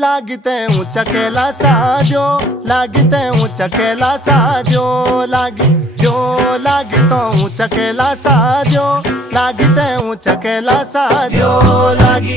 लागते ऊंचा केला साजो लागते ऊंचा केला साजो लागतो ऊंचा केला साजो लागते ऊंचा केला साजो लागी।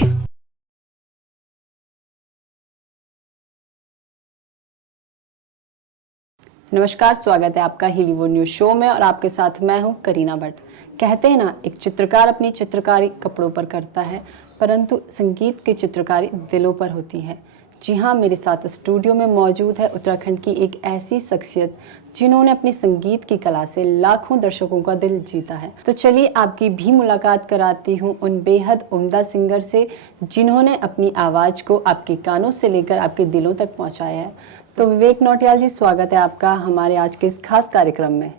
नमस्कार, स्वागत है आपका हॉलीवुड न्यूज शो में और आपके साथ मैं हूं करीना भट्ट। कहते हैं ना, एक चित्रकार अपनी चित्रकारी कपड़ों पर करता है, परंतु संगीत की चित्रकारी दिलों पर होती है। जी हाँ, मेरे साथ स्टूडियो में मौजूद है उत्तराखंड की एक ऐसी शख्सियत जिन्होंने अपनी संगीत की कला से लाखों दर्शकों का दिल जीता है। तो चलिए आपकी भी मुलाकात कराती हूँ उन बेहद उम्दा सिंगर से जिन्होंने अपनी आवाज़ को आपके कानों से लेकर आपके दिलों तक पहुँचाया है। तो विवेक नौटियाल जी, स्वागत है आपका हमारे आज के इस खास कार्यक्रम में।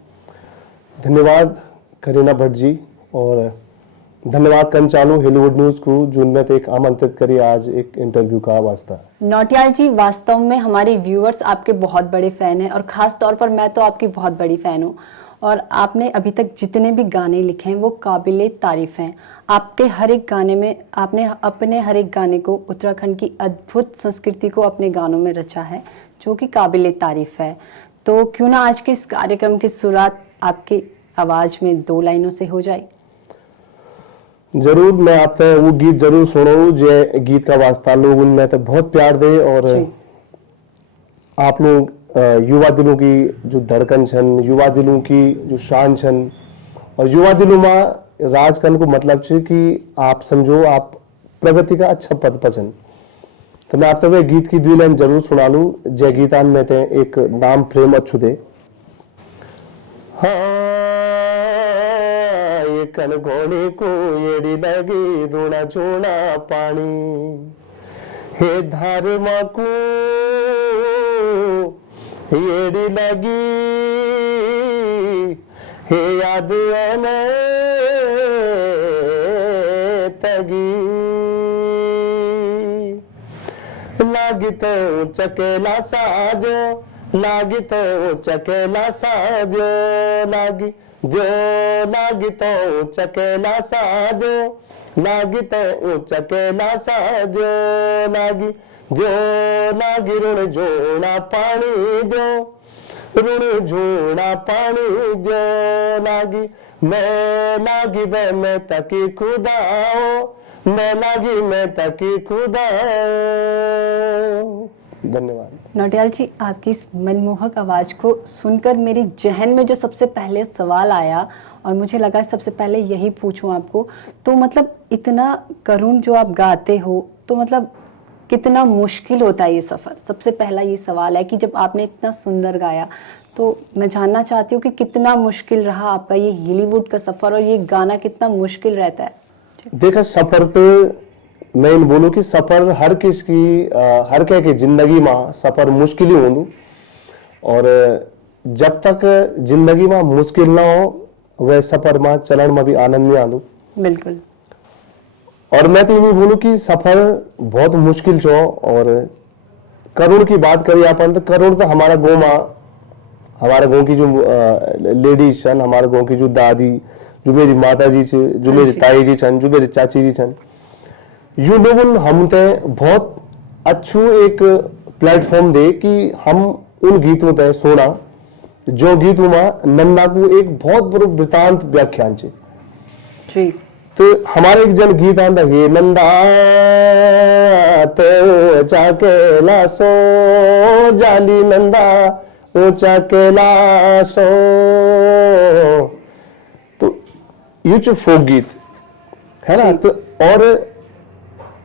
धन्यवाद करीना भट्ट जी और धन्यवाद करना चालू हॉलीवुड न्यूज को जिनमें एक आमंत्रित करी आज एक इंटरव्यू का वास्ता। नौटियाल जी, वास्तव में हमारे व्यूअर्स आपके बहुत बड़े फैन हैं और खास तौर पर मैं तो आपकी बहुत बड़ी फैन हूँ। और आपने अभी तक जितने भी गाने लिखे हैं वो काबिले तारीफ हैं। आपके हर एक गाने में आपने अपने हर एक गाने को उत्तराखंड की अद्भुत संस्कृति को अपने गानों में रचा है, जो कि काबिले तारीफ है। तो क्यों ना आज के इस कार्यक्रम की शुरुआत आपकी आवाज में 2 लाइनों से हो जाए। जरूर, मैं आपसे वो गीत जरूर सुनाऊं जो गीत का वास्ता लोग उनमें तो बहुत प्यार दे और आप लोग युवा दिलों की जो धड़कन छन, युवा दिलों की जो शान छन और युवा दिलों में राज करने को मतलब छे कि आप समझो आप प्रगति का अच्छा पद पर छन। तो मैं आपसे वे गीत की 2 लाइन जरूर सुना लूं। जय गीतान में थे एक नाम प्रेम अच्छु दे। हाँ, कन घोड़े को एड़ी लगी रोना छोड़ा पानी, हे धार माकू एड़ी लगी, हे याद आने तगी, लागते चकेला साजो लागते चकेला साजो लागी जो लागतो चकेला साजो लागतो चकेला साजो लागी जो लागी ऋण जोड़ा पानी दो ऋण जोड़ा पानी दो लागी मैं लागी बे मैं तकी खुदाओ मैं लागी मैं तकी खुदाओ। धन्यवाद। नौटियाल जी, आपकी इस मनमोहक आवाज को सुनकर मेरी जहन में जो सबसे पहले सवाल आया और मुझे लगा सबसे पहले यही पूछूं आपको, तो मतलब इतना करुण जो आप गाते हो, तो मतलब कितना मुश्किल होता है ये सफर। सबसे पहला ये सवाल है कि जब आपने इतना सुंदर गाया, तो मैं जानना चाहती हूँ कि कितना मुश्किल रहा आपका ये हॉलीवुड का सफर और ये गाना कितना मुश्किल रहता है। देखा, सफर तो मैं इन बोलूं कि सफर हर किसकी हर क्या की जिंदगी में सफर मुश्किल ही होंदू और जब तक जिंदगी में मुश्किल ना हो वह सफर में चलन में भी आनंद नहीं आंदू। बिल्कुल। और मैं तो ये नहीं बोलूं कि सफर बहुत मुश्किल छो। और करुण की बात करिए अपन तो करुण तो हमारा गाँव में हमारे गाँव की जो लेडीज छन, हमारे गाँव की जो दादी, जो मेरी माता जी छे, जो मेरी ताई जी छन, जो मेरी चाची जी छन, यू लोग हम ते बहुत अच्छू एक प्लेटफॉर्म दे कि हम उन गीतों ते सुना जो गीतों में नंदा को एक बहुत बड़ो वृतांत व्याख्यान छे। जी। तो हमारे एक जन गीत आंदा हे नंदा तो चाकेला सो जाली नंदा ऊंचा केला सो, तो ये जो फोक गीत है ना, तो और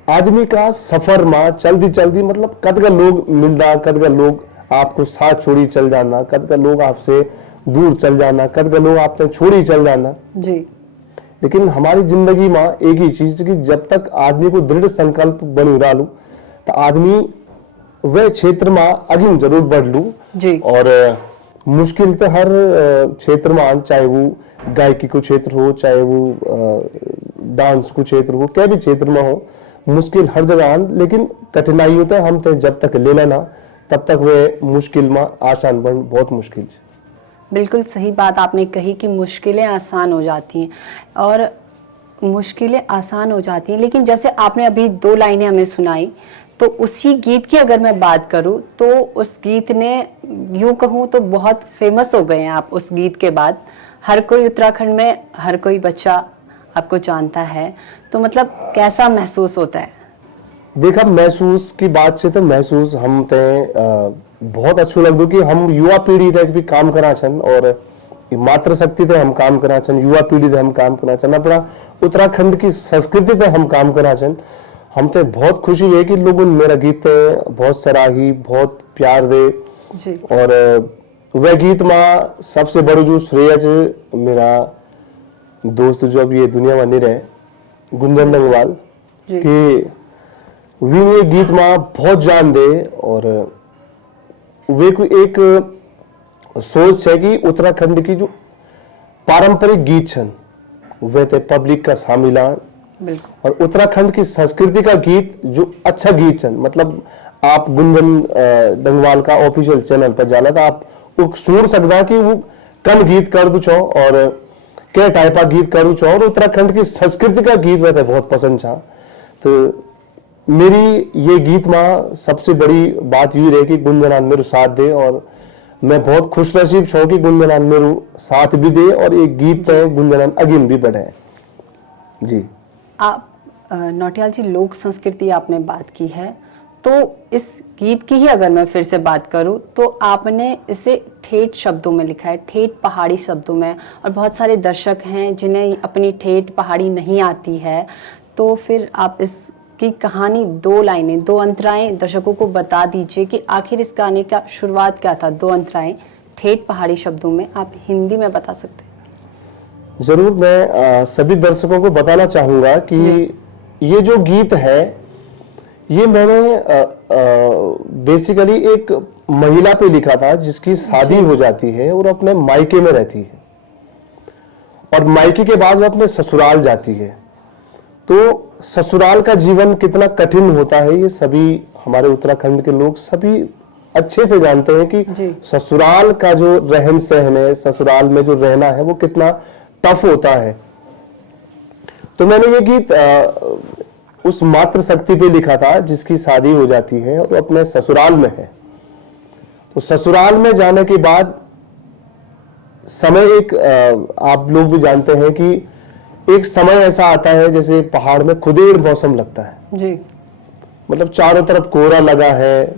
आदमी का सफर में चलती चलती मतलब कद का लोग मिलता, कद का लोग आपको साथ छोड़ी चल जाना, कद का लोग आपसे दूर चल जाना, कद का लोग आपने छोड़ी चल जाना जी। लेकिन हमारी जिंदगी में एक ही चीज कि जब तक आदमी को दृढ़ संकल्प बनी रहा लू तो आदमी वह क्षेत्र में आगे जरूर बढ़ लू जी। और मुश्किल तो हर क्षेत्र में, चाहे वो गायकी को क्षेत्र हो, चाहे वो डांस को क्षेत्र हो, क्या भी क्षेत्र में हो, मुश्किल हर जगह आन, लेकिन कठिनाई होता है हम तो जब तक ले लेना तब तक वे मुश्किल में आसान बन बहुत मुश्किल। बिल्कुल सही बात आपने कही कि मुश्किलें आसान हो जाती हैं और मुश्किलें आसान हो जाती हैं, लेकिन जैसे आपने अभी 2 लाइनें हमें सुनाई, तो उसी गीत की अगर मैं बात करूं तो उस गीत ने यूं कहूं तो बहुत फेमस हो गए हैं आप उस गीत के बाद। हर कोई उत्तराखंड में, हर कोई बच्चा आपको जानता है, तो मतलब कैसा महसूस होता है? देखा, महसूस की बात से तो महसूस हम ते बहुत अच्छो लगदो कि हम युवा पीढ़ी तक भी काम करा छन और मातृशक्ति ते हम काम करा छन, युवा पीढ़ी ते हम काम करा छन, अपना उत्तराखंड की संस्कृति ते हम काम करा छन। हम ते बहुत खुशी हुई कि लोगों ने मेरा गीत बहुत सराही, बहुत प्यार दे जी। और वह गीत में सबसे बड़ो जो श्रेय मेरा दोस्त जो अब ये दुनिया में नहीं रहे, गुंजन डंगवाल, कि वे ये गीत में बहुत जान दे और वे को एक सोच है कि उत्तराखंड की जो पारंपरिक गीत छन वे ते पब्लिक का शामिल और उत्तराखंड की संस्कृति का गीत जो अच्छा गीत छन, मतलब आप गुंजन डंगवाल का ऑफिशियल चैनल पर जाला था, आप सुन सकदा कि वो कन गीत कर दो छो और क्या टाइप का गीत करूँ छो और उत्तराखंड की संस्कृति का गीत वैसे बहुत पसंद था। तो मेरी ये गीत में सबसे बड़ी बात ये रही कि गुंजनान मेरे साथ दे और मैं बहुत खुश नसीब छो कि गुंजनान मेरे साथ भी दे और ये गीत तो गुंजनान अगिन भी बढ़े। जी, आप नौटियाल जी, लोक संस्कृति आपने बात की है, तो इस गीत की ही अगर मैं फिर से बात करूं तो आपने इसे ठेठ शब्दों में लिखा है, ठेठ पहाड़ी शब्दों में, और बहुत सारे दर्शक हैं जिन्हें अपनी ठेठ पहाड़ी नहीं आती है, तो फिर आप इसकी कहानी, 2 लाइनें, 2 अंतराएं दर्शकों को बता दीजिए कि आखिर इस गाने का शुरुआत क्या था। 2 अंतराएं ठेठ पहाड़ी शब्दों में आप हिंदी में बता सकते हैं? जरूर, मैं सभी दर्शकों को बताना चाहूंगा कि ये जो गीत है ये मैंने बेसिकली एक महिला पे लिखा था जिसकी शादी हो जाती है और अपने मायके में रहती है और मायके के बाद वो अपने ससुराल जाती है। तो ससुराल का जीवन कितना कठिन होता है ये सभी हमारे उत्तराखंड के लोग सभी अच्छे से जानते हैं कि ससुराल का जो रहन सहन है, ससुराल में जो रहना है वो कितना टफ होता है। तो मैंने ये गीत उस मातृशक्ति पे लिखा था जिसकी शादी हो जाती है और अपने ससुराल में है। तो ससुराल में जाने के बाद समय एक आप लोग भी जानते हैं कि एक समय ऐसा आता है जैसे पहाड़ में खुदेड़ मौसम लगता है जी, मतलब चारों तरफ कोहरा लगा है,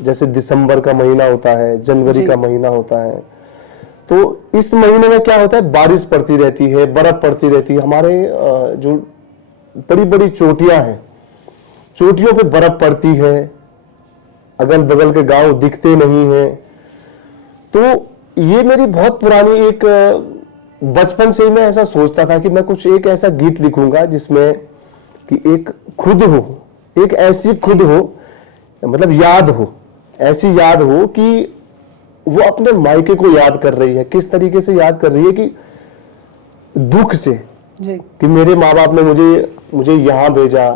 जैसे दिसंबर का महीना होता है, जनवरी का महीना होता है। तो इस महीने में क्या होता है, बारिश पड़ती रहती है, बर्फ पड़ती रहती है। हमारे जो बड़ी बड़ी चोटियां हैं, चोटियों पे बर्फ पड़ती है, अगल बगल के गांव दिखते नहीं हैं। तो ये मेरी बहुत पुरानी एक बचपन से मैं ऐसा सोचता था कि मैं कुछ एक ऐसा गीत लिखूंगा जिसमें कि एक खुद हो, एक ऐसी खुद हो, मतलब याद हो, ऐसी याद हो कि वो अपने मायके को याद कर रही है। किस तरीके से याद कर रही है कि दुख से जी, कि मेरे माँ बाप ने मुझे यहाँ भेजा।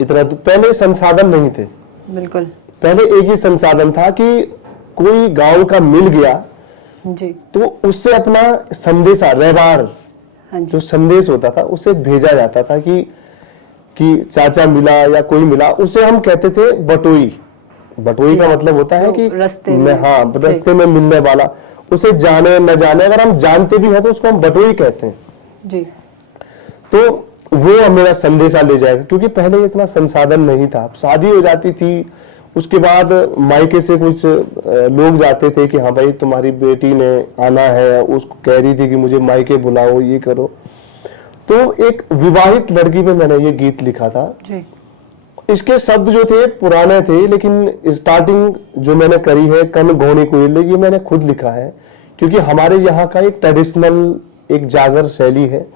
इतना पहले संसाधन नहीं थे, बिल्कुल, पहले एक ही संसाधन था कि कोई गांव का मिल गया जी, तो उससे अपना संदेशा रहवार जो संदेश होता था उसे भेजा जाता था कि चाचा मिला या कोई मिला, उसे हम कहते थे बटोई। बटोई का मतलब होता है कि रस्ते में, हाँ, रस्ते में मिलने वाला, उसे जाने न जाने, अगर हम जानते भी हैं तो उसको हम बटोई कहते हैं जी। तो वो मेरा संदेशा ले जाएगा, क्योंकि पहले इतना संसाधन नहीं था। शादी हो जाती थी, उसके बाद मायके से कुछ लोग जाते थे कि हाँ भाई तुम्हारी बेटी ने आना है, उसको कह रही थी कि मुझे मायके बुलाओ, ये करो। तो एक विवाहित लड़की पे मैंने ये गीत लिखा था जी। इसके शब्द जो थे पुराने थे, लेकिन स्टार्टिंग जो मैंने करी है कन घोड़ी कोयले, ये मैंने खुद लिखा है क्योंकि हमारे यहाँ का एक ट्रेडिशनल एक जागर शैली है,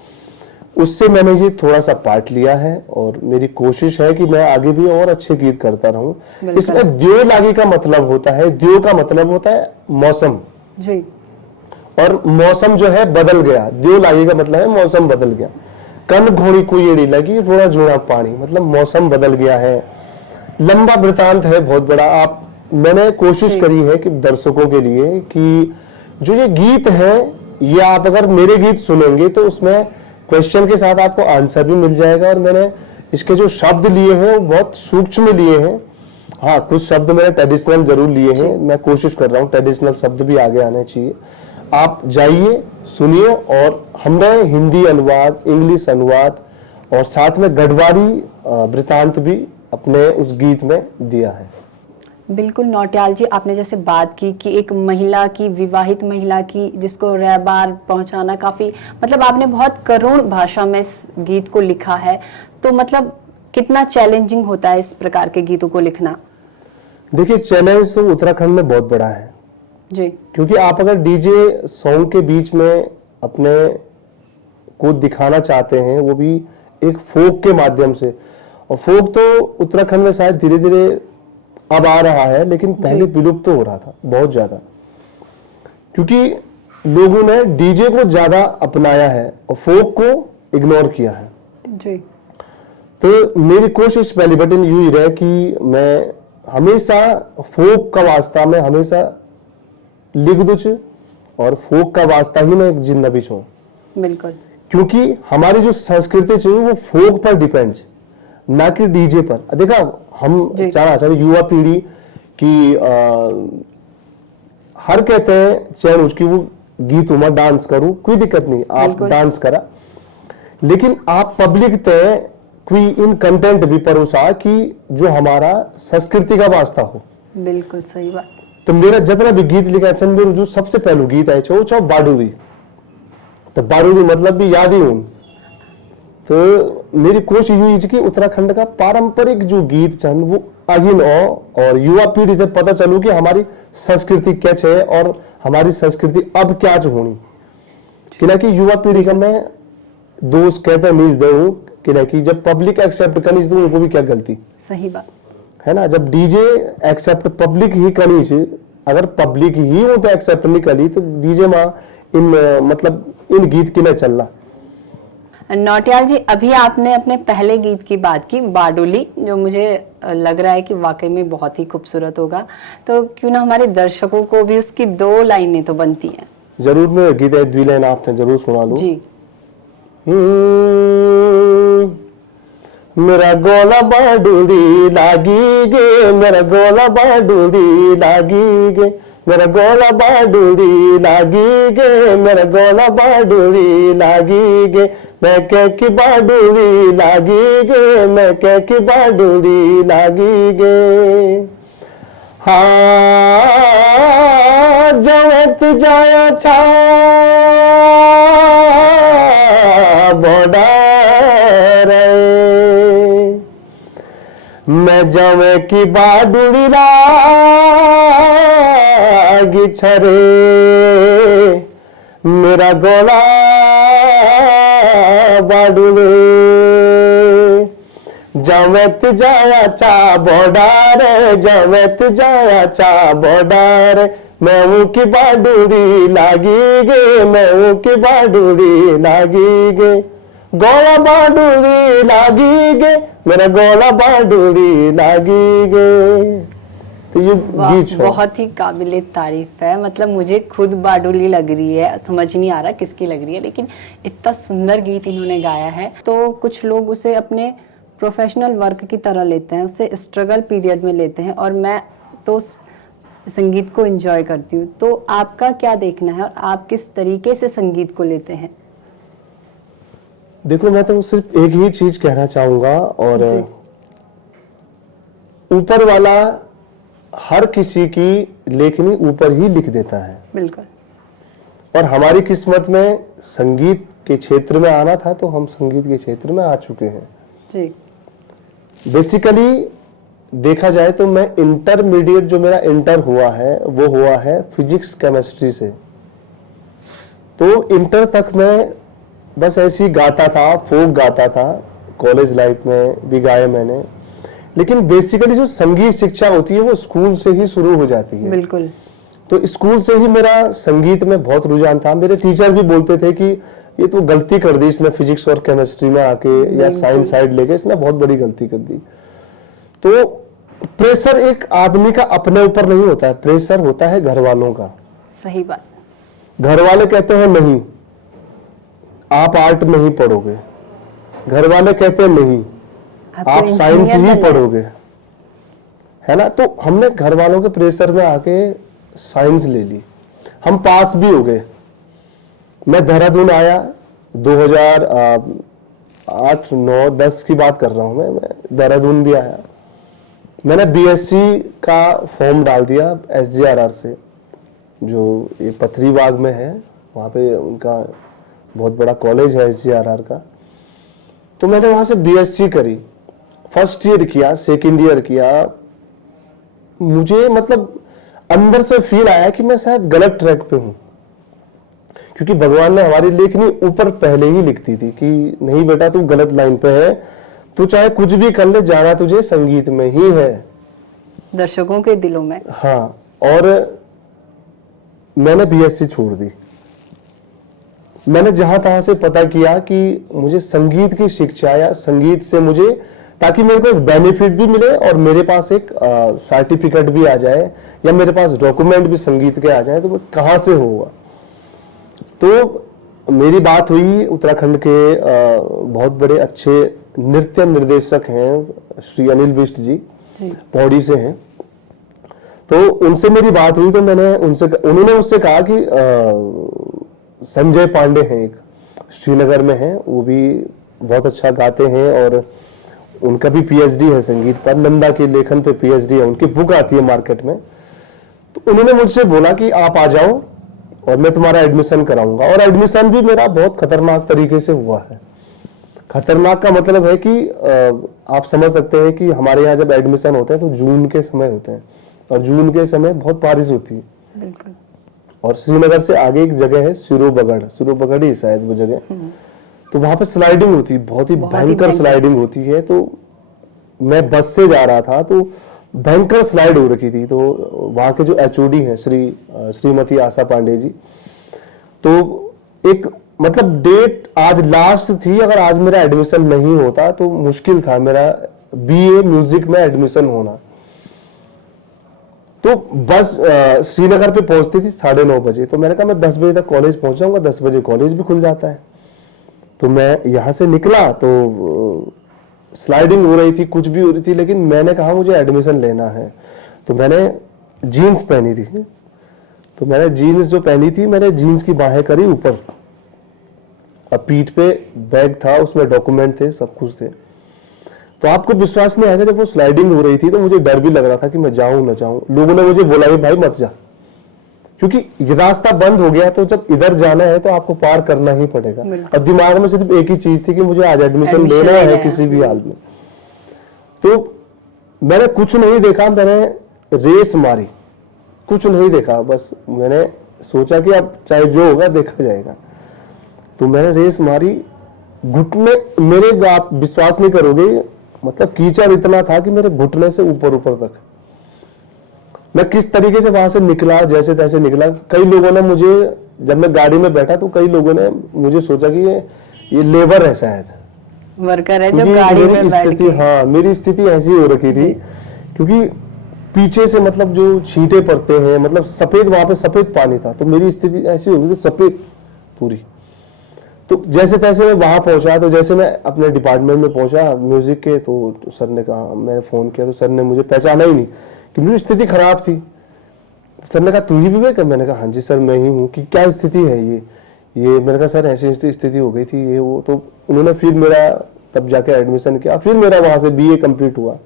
उससे मैंने ये थोड़ा सा पार्ट लिया है और मेरी कोशिश है कि मैं आगे भी और अच्छे गीत करता रहूं। इसमें द्यो लागी का मतलब होता है, द्यो का मतलब होता है मौसम जी, और मौसम जो है बदल गया, द्यो लागी का मतलब है मौसम बदल गया। कन घोड़ी कोयड़ी लगी रोड़ा जोड़ा पानी, मतलब मौसम बदल गया है। लंबा वृतांत है, बहुत बड़ा। आप मैंने कोशिश करी है कि दर्शकों के लिए कि जो ये गीत है ये आप अगर मेरे गीत सुनेंगे तो उसमें क्वेश्चन के साथ आपको आंसर भी मिल जाएगा और मैंने इसके जो शब्द लिए हैं वो बहुत सूक्ष्म लिए हैं। हाँ, कुछ शब्द मैंने ट्रेडिशनल जरूर लिए हैं, मैं कोशिश कर रहा हूँ ट्रेडिशनल शब्द भी आगे आने चाहिए। आप जाइए, सुनिए, और हमने हिंदी अनुवाद, इंग्लिश अनुवाद और साथ में गढ़वाली वृतांत भी अपने उस गीत में दिया है। बिल्कुल नौटियाल जी, आपने जैसे बात की कि एक महिला की, विवाहित महिला की, जिसको रहबार पहुंचाना काफी, मतलब आपने बहुत करुण भाषा में इस गीत को लिखा है। तो मतलब कितना चैलेंजिंग होता है इस प्रकार के गीतों को लिखना? देखिए, चैलेंज तो उत्तराखंड में बहुत बड़ा है जी, क्योंकि आप अगर डीजे सॉन्ग के बीच में अपने को दिखाना चाहते हैं, वो भी एक फोक के माध्यम से, और फोक तो उत्तराखंड में शायद धीरे धीरे अब आ रहा है, लेकिन पहले विलुप्त तो हो रहा था बहुत ज्यादा, क्योंकि लोगों ने डीजे को ज्यादा अपनाया है और फोक को इग्नोर किया है। जी, तो मेरी कोशिश पहली बटन यूं ही रहे कि मैं हमेशा फोक का वास्ता में हमेशा लिख दूं, और फोक का वास्ता ही मैं एक जिंदा भी छूं, बिल्कुल, क्योंकि हमारी जो संस्कृति है वो फोक पर डिपेंड, ना कि डीजे पर। देखा, हम चाहे युवा पीढ़ी की हर कहते हैं चैन उसकी वो गीत उमा डांस करूं, कोई दिक्कत नहीं, आप डांस करा, लेकिन आप पब्लिक तय कोई इन कंटेंट भी परोसा कि जो हमारा संस्कृति का वास्ता हो। बिल्कुल सही बात। तो मेरा जितना भी गीत लिखा है, मेरे जो सबसे पहलू गीत है छो बाडूदी, तो बाडूदी मतलब भी याद ही हूं। तो मेरी कोशिश हुई कि उत्तराखंड का पारंपरिक जो गीत चन वो आगिन हो और युवा पीढ़ी से पता चलू कि हमारी संस्कृति क्या है और हमारी संस्कृति अब क्या होनी। कि युवा पीढ़ी का मैं दोष कहता नहीं दूं कि जब पब्लिक एक्सेप्ट करनी तो उनको भी क्या गलती। सही बात है ना, जब डीजे एक्सेप्ट पब्लिक ही करनी चाहिए, अगर पब्लिक ही वो तो एक्सेप्ट नहीं करी तो डीजे में इन मतलब इन गीत के लिए चल रहा। नौटियाल जी, अभी आपने अपने पहले गीत की बात की, बाडोली, जो मुझे लग रहा है कि वाकई में बहुत ही खूबसूरत होगा, तो क्यों ना हमारे दर्शकों को भी उसकी 2 लाइनें तो बनती हैं। जरूर, मैं गीत है 2 लाइन आपने जरूर सुना लूं जी। मेरा गोला बाडूदी लागी गे, मेरा गोला बाडूदी लागी गे, मेरा गोला बाडूदी लागी गे, मेरा गोला बाडूदी लागी गे, मैं कह की बाडूदी लागी गे, मैं कह की बाडूदी लागी गे। हाँ, जवत जाया छा बॉर्डर, मैं जवे की बाडूदी लागी छरे, मेरा गोला बाडूले, जवेत जाया चा बॉर्डर, जवेत जाया चा बॉर्डर, मैं वो की बाडूदी लागी गे, मैं वो की बाडूदी लागी गे, गोला बाडूदी लागी गे, मेरा गोला बाडूदी लागी गे। तो ये गीत बहुत ही काबिले तारीफ है, मतलब मुझे खुद बाडोली लग रही है, समझ नहीं आ रहा किसकी लग रही है, लेकिन इतना सुंदर गीत इन्होंने गाया है। तो कुछ लोग उसे अपने प्रोफेशनल वर्क की तरह लेते हैं, उसे स्ट्रगल पीरियड में लेते हैं, और मैं तो संगीत को एंजॉय करती हूँ। तो आपका क्या देखना है और आप किस तरीके से संगीत को लेते हैं? देखो, मैं तो सिर्फ एक ही चीज कहना चाहूंगा, और ऊपर वाला हर किसी की लेखनी ऊपर ही लिख देता है। बिल्कुल। और हमारी किस्मत में संगीत के क्षेत्र में आना था, तो हम संगीत के क्षेत्र में आ चुके हैं। जी। बेसिकली देखा जाए तो मैं इंटरमीडिएट जो मेरा इंटर हुआ है वो हुआ है फिजिक्स केमिस्ट्री से। तो इंटर तक मैं बस ऐसे ही गाता था, फोक गाता था, कॉलेज लाइफ में भी गाया मैंने, लेकिन बेसिकली जो संगीत शिक्षा होती है वो स्कूल से ही शुरू हो जाती है। बिल्कुल। तो स्कूल से ही मेरा संगीत में बहुत रुझान था। मेरे टीचर भी बोलते थे कि ये तो गलती कर दी इसने फिजिक्स और केमिस्ट्री में आके, या साइंस साइड लेके इसने बहुत बड़ी गलती कर दी। तो प्रेशर एक आदमी का अपने ऊपर नहीं होता है, प्रेशर होता है घर वालों का। सही बात। घर वाले कहते हैं नहीं आप आर्ट नहीं पढ़ोगे, घर वाले कहते हैं नहीं आपको आप साइंस engineer ही बनना है। पढ़ोगे, है ना। तो हमने घर वालों के प्रेशर में आके साइंस ले ली, हम पास भी हो गए। मैं देहरादून आया 2008, 9, 10 की बात कर रहा हूं मैं देहरादून भी आया। मैंने बीएससी का फॉर्म डाल दिया SGRR से, जो ये पथरी बाग में है, वहाँ पे उनका बहुत बड़ा कॉलेज है SGRR का। तो मैंने वहाँ से बीएससी करी, फर्स्ट ईयर किया, सेकंड ईयर किया। मुझे मतलब अंदर से फील आया कि मैं शायद गलत ट्रैक पे हूँ, क्योंकि भगवान ने हमारी लेखनी ऊपर पहले ही लिख दी थी कि नहीं बेटा तू गलत लाइन पे है, तू चाहे कुछ भी कर ले, जाना तुझे संगीत में ही है। दर्शकों के दिलों में। हाँ, और मैंने बीएससी छोड़ दी। मैंने जहां तहां से पता किया कि मुझे संगीत की शिक्षा या संगीत से मुझे, ताकि मेरे को एक बेनिफिट भी मिले और मेरे पास एक सर्टिफिकेट भी आ जाए या मेरे पास डॉक्यूमेंट भी संगीत के आ जाए, तो वो कहाँ से होगा। तो मेरी बात हुई उत्तराखंड के बहुत बड़े अच्छे नृत्य निर्देशक हैं श्री अनिल बिष्ट जी, पौड़ी से हैं। तो उनसे मेरी बात हुई, तो उन्होंने मुझसे कहा कि संजय पांडे हैं, एक श्रीनगर में हैं, वो भी बहुत अच्छा गाते हैं और उनका भी पीएचडी है संगीत पर, नंदा के लेखन पे पीएचडी है, उनकी बुक आती है मार्केट में। तो उन्होंने मुझसे बोला कि आप आ जाओ और मैं तुम्हारा एडमिशन कराऊंगा। और एडमिशन भी मेरा बहुत खतरनाक तरीके से हुआ है। खतरनाक का मतलब है कि आप समझ सकते हैं कि हमारे यहाँ जब एडमिशन होते हैं तो जून के समय होते हैं, और जून के समय बहुत बारिश होती है। बिल्कुल। और श्रीनगर से आगे एक जगह है सिरोबगढ़ ही शायद वो जगह, तो वहां पे स्लाइडिंग होती है, बहुत ही भयंकर स्लाइडिंग होती है। तो मैं बस से जा रहा था, तो भयंकर स्लाइड हो रखी थी। तो वहां के जो एचओडी हैं श्रीमती आशा पांडे जी, तो एक मतलब डेट आज लास्ट थी, अगर आज मेरा एडमिशन नहीं होता तो मुश्किल था मेरा बीए म्यूजिक में एडमिशन होना। तो बस श्रीनगर पे पहुंचती थी 9:30 बजे, तो मैंने कहा मैं 10 बजे तक कॉलेज पहुंच जाऊंगा, 10 बजे कॉलेज भी खुल जाता है। तो मैं यहां से निकला तो स्लाइडिंग हो रही थी, कुछ भी हो रही थी, लेकिन मैंने कहा मुझे एडमिशन लेना है। तो मैंने जीन्स पहनी थी, तो मैंने जीन्स जो पहनी थी, मैंने जीन्स की बाहें करी ऊपर, अब पीठ पे बैग था, उसमें डॉक्यूमेंट थे, सब कुछ थे। तो आपको विश्वास नहीं आएगा, जब वो स्लाइडिंग हो रही थी तो मुझे डर भी लग रहा था कि मैं जाऊं ना जाऊं। लोगों ने मुझे बोला कि भाई मत जा, क्योंकि ये रास्ता बंद हो गया, तो जब इधर जाना है तो आपको पार करना ही पड़ेगा। और दिमाग में सिर्फ एक ही चीज थी कि मुझे आज एडमिशन लेना है किसी भी हाल में। तो मैंने कुछ नहीं देखा, मैंने रेस मारी, कुछ नहीं देखा, बस मैंने सोचा कि अब चाहे जो होगा देखा जाएगा। तो मैंने रेस मारी, घुटने मेरे, आप विश्वास नहीं करोगे, मतलब कीचड़ इतना था कि मेरे घुटने से ऊपर तक। मैं किस तरीके से वहां से निकला, जैसे तैसे निकला। कई लोगों ने मुझे, जब मैं गाड़ी में बैठा तो कई लोगों ने मुझे सोचा कि ये लेबर है शायद, वर्कर है जो गाड़ी में बैठ के। हाँ, मेरी स्थिति ऐसी हो रखी थी, क्योंकि पीछे से मतलब जो छींटे पड़ते हैं, मतलब सफेद, वहां पे सफेद पानी था, तो मेरी स्थिति ऐसी हो गई थी सफेद पूरी। तो जैसे तैसे मैं वहां पहुंचा, तो जैसे मैं अपने डिपार्टमेंट में पहुंचा म्यूजिक के, तो सर ने कहा, मैंने फोन किया तो सर ने मुझे पहचाना ही नहीं, कि मेरी स्थिति खराब थी। सर ने कहा तू ही विवेक है? मैंने कहा हाँ जी सर मैं ही हूँ। कि क्या स्थिति है ये मैंने कहा सर ऐसी स्थिति हो गई थी, ये वो। तो उन्होंने फिर मेरा तब जाके एडमिशन किया, फिर मेरा वहां से बीए कंप्लीट हुआ,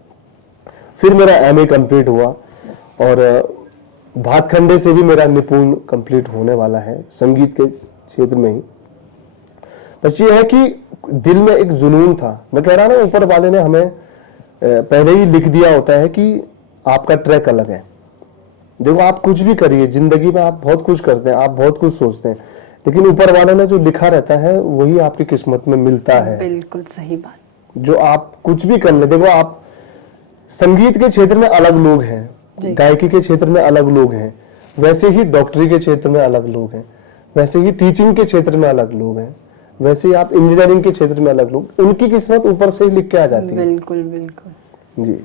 फिर मेरा एमए कंप्लीट हुआ, और भातखंडे से भी मेरा निपुण कंप्लीट होने वाला है संगीत के क्षेत्र में ही। बस ये है कि दिल में एक जुनून था। मैं कह रहा ना, ऊपर वाले ने हमें पहले ही लिख दिया होता है कि आपका ट्रैक अलग है। देखो आप कुछ भी करिए जिंदगी में, आप बहुत कुछ करते हैं, आप बहुत कुछ सोचते हैं, लेकिन ऊपर वाले ने जो लिखा रहता है वही आपकी किस्मत में मिलता है। बिल्कुल सही बात। जो आप कुछ भी कर ले, देखो आप संगीत के क्षेत्र में अलग लोग हैं, गायकी के क्षेत्र में अलग लोग हैं, वैसे ही डॉक्टरी के क्षेत्र में अलग लोग हैं, वैसे ही टीचिंग के क्षेत्र में अलग लोग हैं, वैसे ही आप इंजीनियरिंग के क्षेत्र में अलग लोग, उनकी किस्मत ऊपर से ही लिख के आ जाती है। बिल्कुल बिल्कुल जी।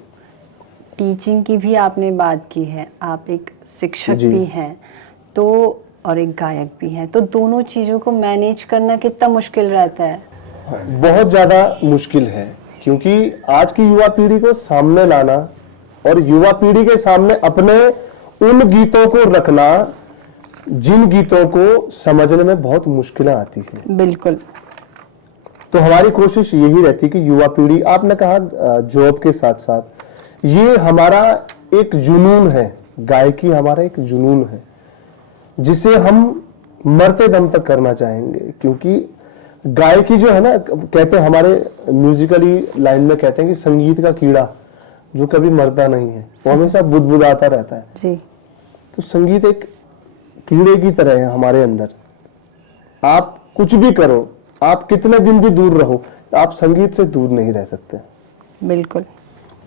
टीचिंग की भी आपने बात की है, आप एक शिक्षक भी हैं तो, और एक गायक भी हैं, तो दोनों चीजों को मैनेज करना कितना मुश्किल रहता है? बहुत ज्यादा मुश्किल है, क्योंकि आज की युवा पीढ़ी को सामने लाना और युवा पीढ़ी के सामने अपने उन गीतों को रखना जिन गीतों को समझने में बहुत मुश्किलें आती हैं। बिल्कुल। तो हमारी कोशिश यही रहती कि युवा पीढ़ी, आपने कहा जॉब के साथ साथ, ये हमारा एक जुनून है, गायकी हमारा एक जुनून है जिसे हम मरते दम तक करना चाहेंगे। क्योंकि गायकी जो है ना, कहते हैं हमारे म्यूजिकली लाइन में कहते हैं कि संगीत का कीड़ा जो कभी मरता नहीं है, वो हमेशा बुदबुदाता रहता है जी। तो संगीत एक कीड़े की तरह है हमारे अंदर। आप कुछ भी करो, आप कितने दिन भी दूर रहो, आप संगीत से दूर नहीं रह सकते। बिल्कुल।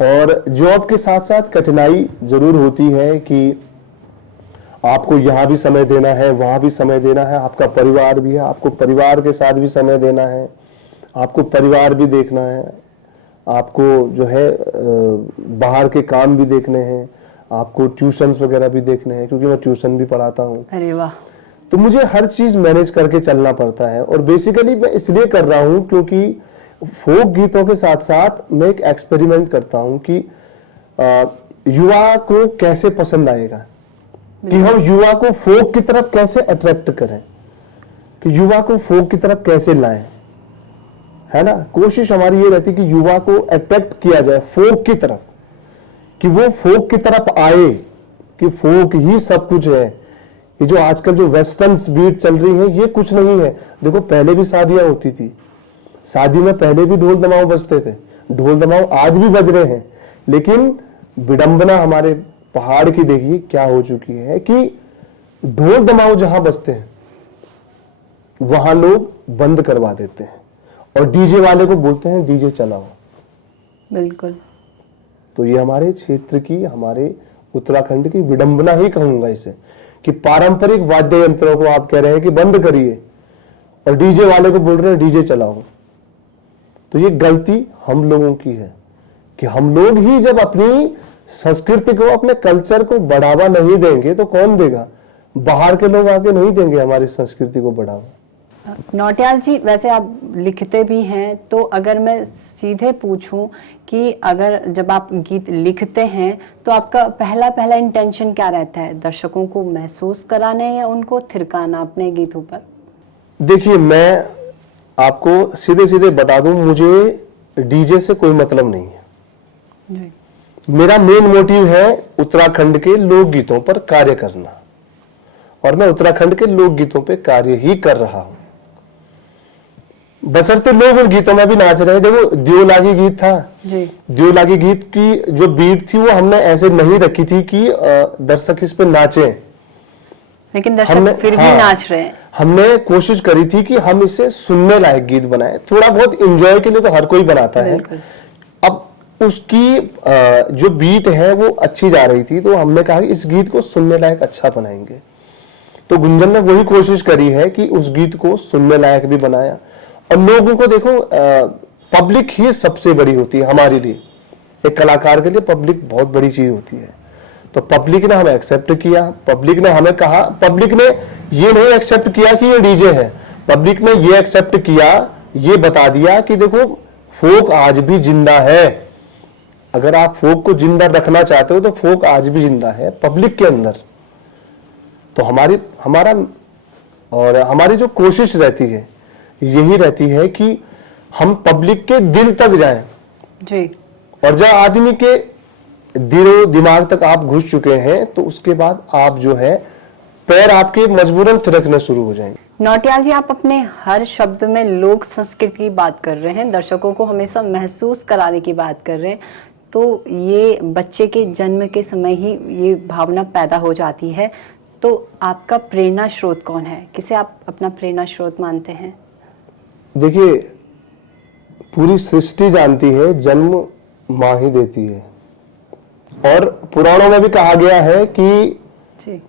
और जॉब के साथ साथ कठिनाई जरूर होती है कि आपको यहाँ भी समय देना है, वहां भी समय देना है, आपका परिवार भी है, आपको परिवार के साथ भी समय देना है, आपको परिवार भी देखना है, आपको जो है बाहर के काम भी देखने हैं, आपको ट्यूशन्स वगैरह भी देखने हैं, क्योंकि मैं ट्यूशन भी पढ़ाता हूँ। अरे वाह। तो मुझे हर चीज मैनेज करके चलना पड़ता है। और बेसिकली मैं इसलिए कर रहा हूँ क्योंकि फोक गीतों के साथ साथ मैं एक एक्सपेरिमेंट करता हूँ कि युवा को कैसे पसंद आएगा, कि हम युवा को फोक की तरफ कैसे अट्रैक्ट करें, कि युवा को फोक की तरफ कैसे लाएं, है ना। कोशिश हमारी ये रहती कि युवा को अट्रैक्ट किया जाए फोक की तरफ, कि वो फोक की तरफ आए, कि फोक ही सब कुछ है। ये जो आजकल जो वेस्टर्न बीट चल रही है ये कुछ नहीं है। देखो पहले भी शादियां होती थी, शादी में पहले भी ढोल दमाऊ बजते थे, ढोल दमाऊ आज भी बज रहे हैं, लेकिन विडंबना हमारे पहाड़ की देखिए क्या हो चुकी है कि ढोल दमाऊ जहां बजते हैं वहां लोग बंद करवा देते हैं और डीजे वाले को बोलते हैं डीजे चलाओ। बिल्कुल। तो ये हमारे क्षेत्र की, हमारे उत्तराखंड की विडंबना ही कहूंगा इसे, कि पारंपरिक वाद्य यंत्रों को आप कह रहे हैं कि बंद करिए और डीजे वाले को बोल रहे हैं डीजे चलाओ। तो ये गलती हम लोगों की है कि हम लोग ही जब अपनी संस्कृति को, अपने कल्चर को बढ़ावा नहीं देंगे तो कौन देगा? बाहर के लोग आके नहीं देंगे हमारी संस्कृति को बढ़ावा। नौटियाल जी, वैसे आप लिखते भी हैं, तो अगर मैं सीधे पूछूं कि अगर जब आप गीत लिखते हैं तो आपका पहला इंटेंशन क्या रहता है? दर्शकों को महसूस कराने या उनको थिरकाना अपने गीतों पर? देखिए, मैं आपको सीधे सीधे बता दूं, मुझे डीजे से कोई मतलब नहीं है जी। मेरा मेन मोटिव है उत्तराखंड के लोकगीतों पर कार्य करना, और मैं उत्तराखंड के लोकगीतों पे कार्य ही कर रहा हूं, बशर्ते लोग उन गीतों में भी नाच रहे हैं। देखो दियोलागी गीत था जी। दियोलागी गीत की जो बीट थी वो हमने ऐसे नहीं रखी थी कि दर्शक इस पे नाचे, लेकिन दर्शक फिर भी नाच रहे हैं। हमने कोशिश करी थी कि हम इसे सुनने लायक गीत बनाए। थोड़ा बहुत एंजॉय के लिए तो हर कोई बनाता है। अब उसकी जो बीट है वो अच्छी जा रही थी, तो हमने कहा कि इस गीत को सुनने लायक अच्छा बनाएंगे। तो गुंजन ने वही कोशिश करी है कि उस गीत को सुनने लायक भी बनाया। और लोगों को देखो, पब्लिक ही सबसे बड़ी होती है हमारे लिए, एक कलाकार के लिए पब्लिक बहुत बड़ी चीज होती है। तो पब्लिक ने हमें एक्सेप्ट किया, पब्लिक ने हमें कहा, पब्लिक ने ये नहीं एक्सेप्ट किया कि ये डीजे है, पब्लिक ने ये एक्सेप्ट किया, ये बता दिया कि देखो फोक आज भी जिंदा है। अगर आप फोक को जिंदा रखना चाहते हो तो फोक आज भी जिंदा है पब्लिक के अंदर। तो हमारी जो कोशिश रहती है यही रहती है कि हम पब्लिक के दिल तक जाएं जी। और जब आदमी के दिलो दिमाग तक आप घुस चुके हैं तो उसके बाद आप जो है पैर आपके मजबूरन थिरकने शुरू हो जाएंगे। नौटियाल जी, आप अपने हर शब्द में लोक संस्कृति की बात कर रहे हैं, दर्शकों को हमेशा महसूस कराने की बात कर रहे हैं, तो ये बच्चे के जन्म के समय ही ये भावना पैदा हो जाती है। तो आपका प्रेरणा स्रोत कौन है? किसे आप अपना प्रेरणा स्रोत मानते हैं? देखिए, पूरी सृष्टि जानती है जन्म माँ ही देती है, और पुराणों में भी कहा गया है कि जी।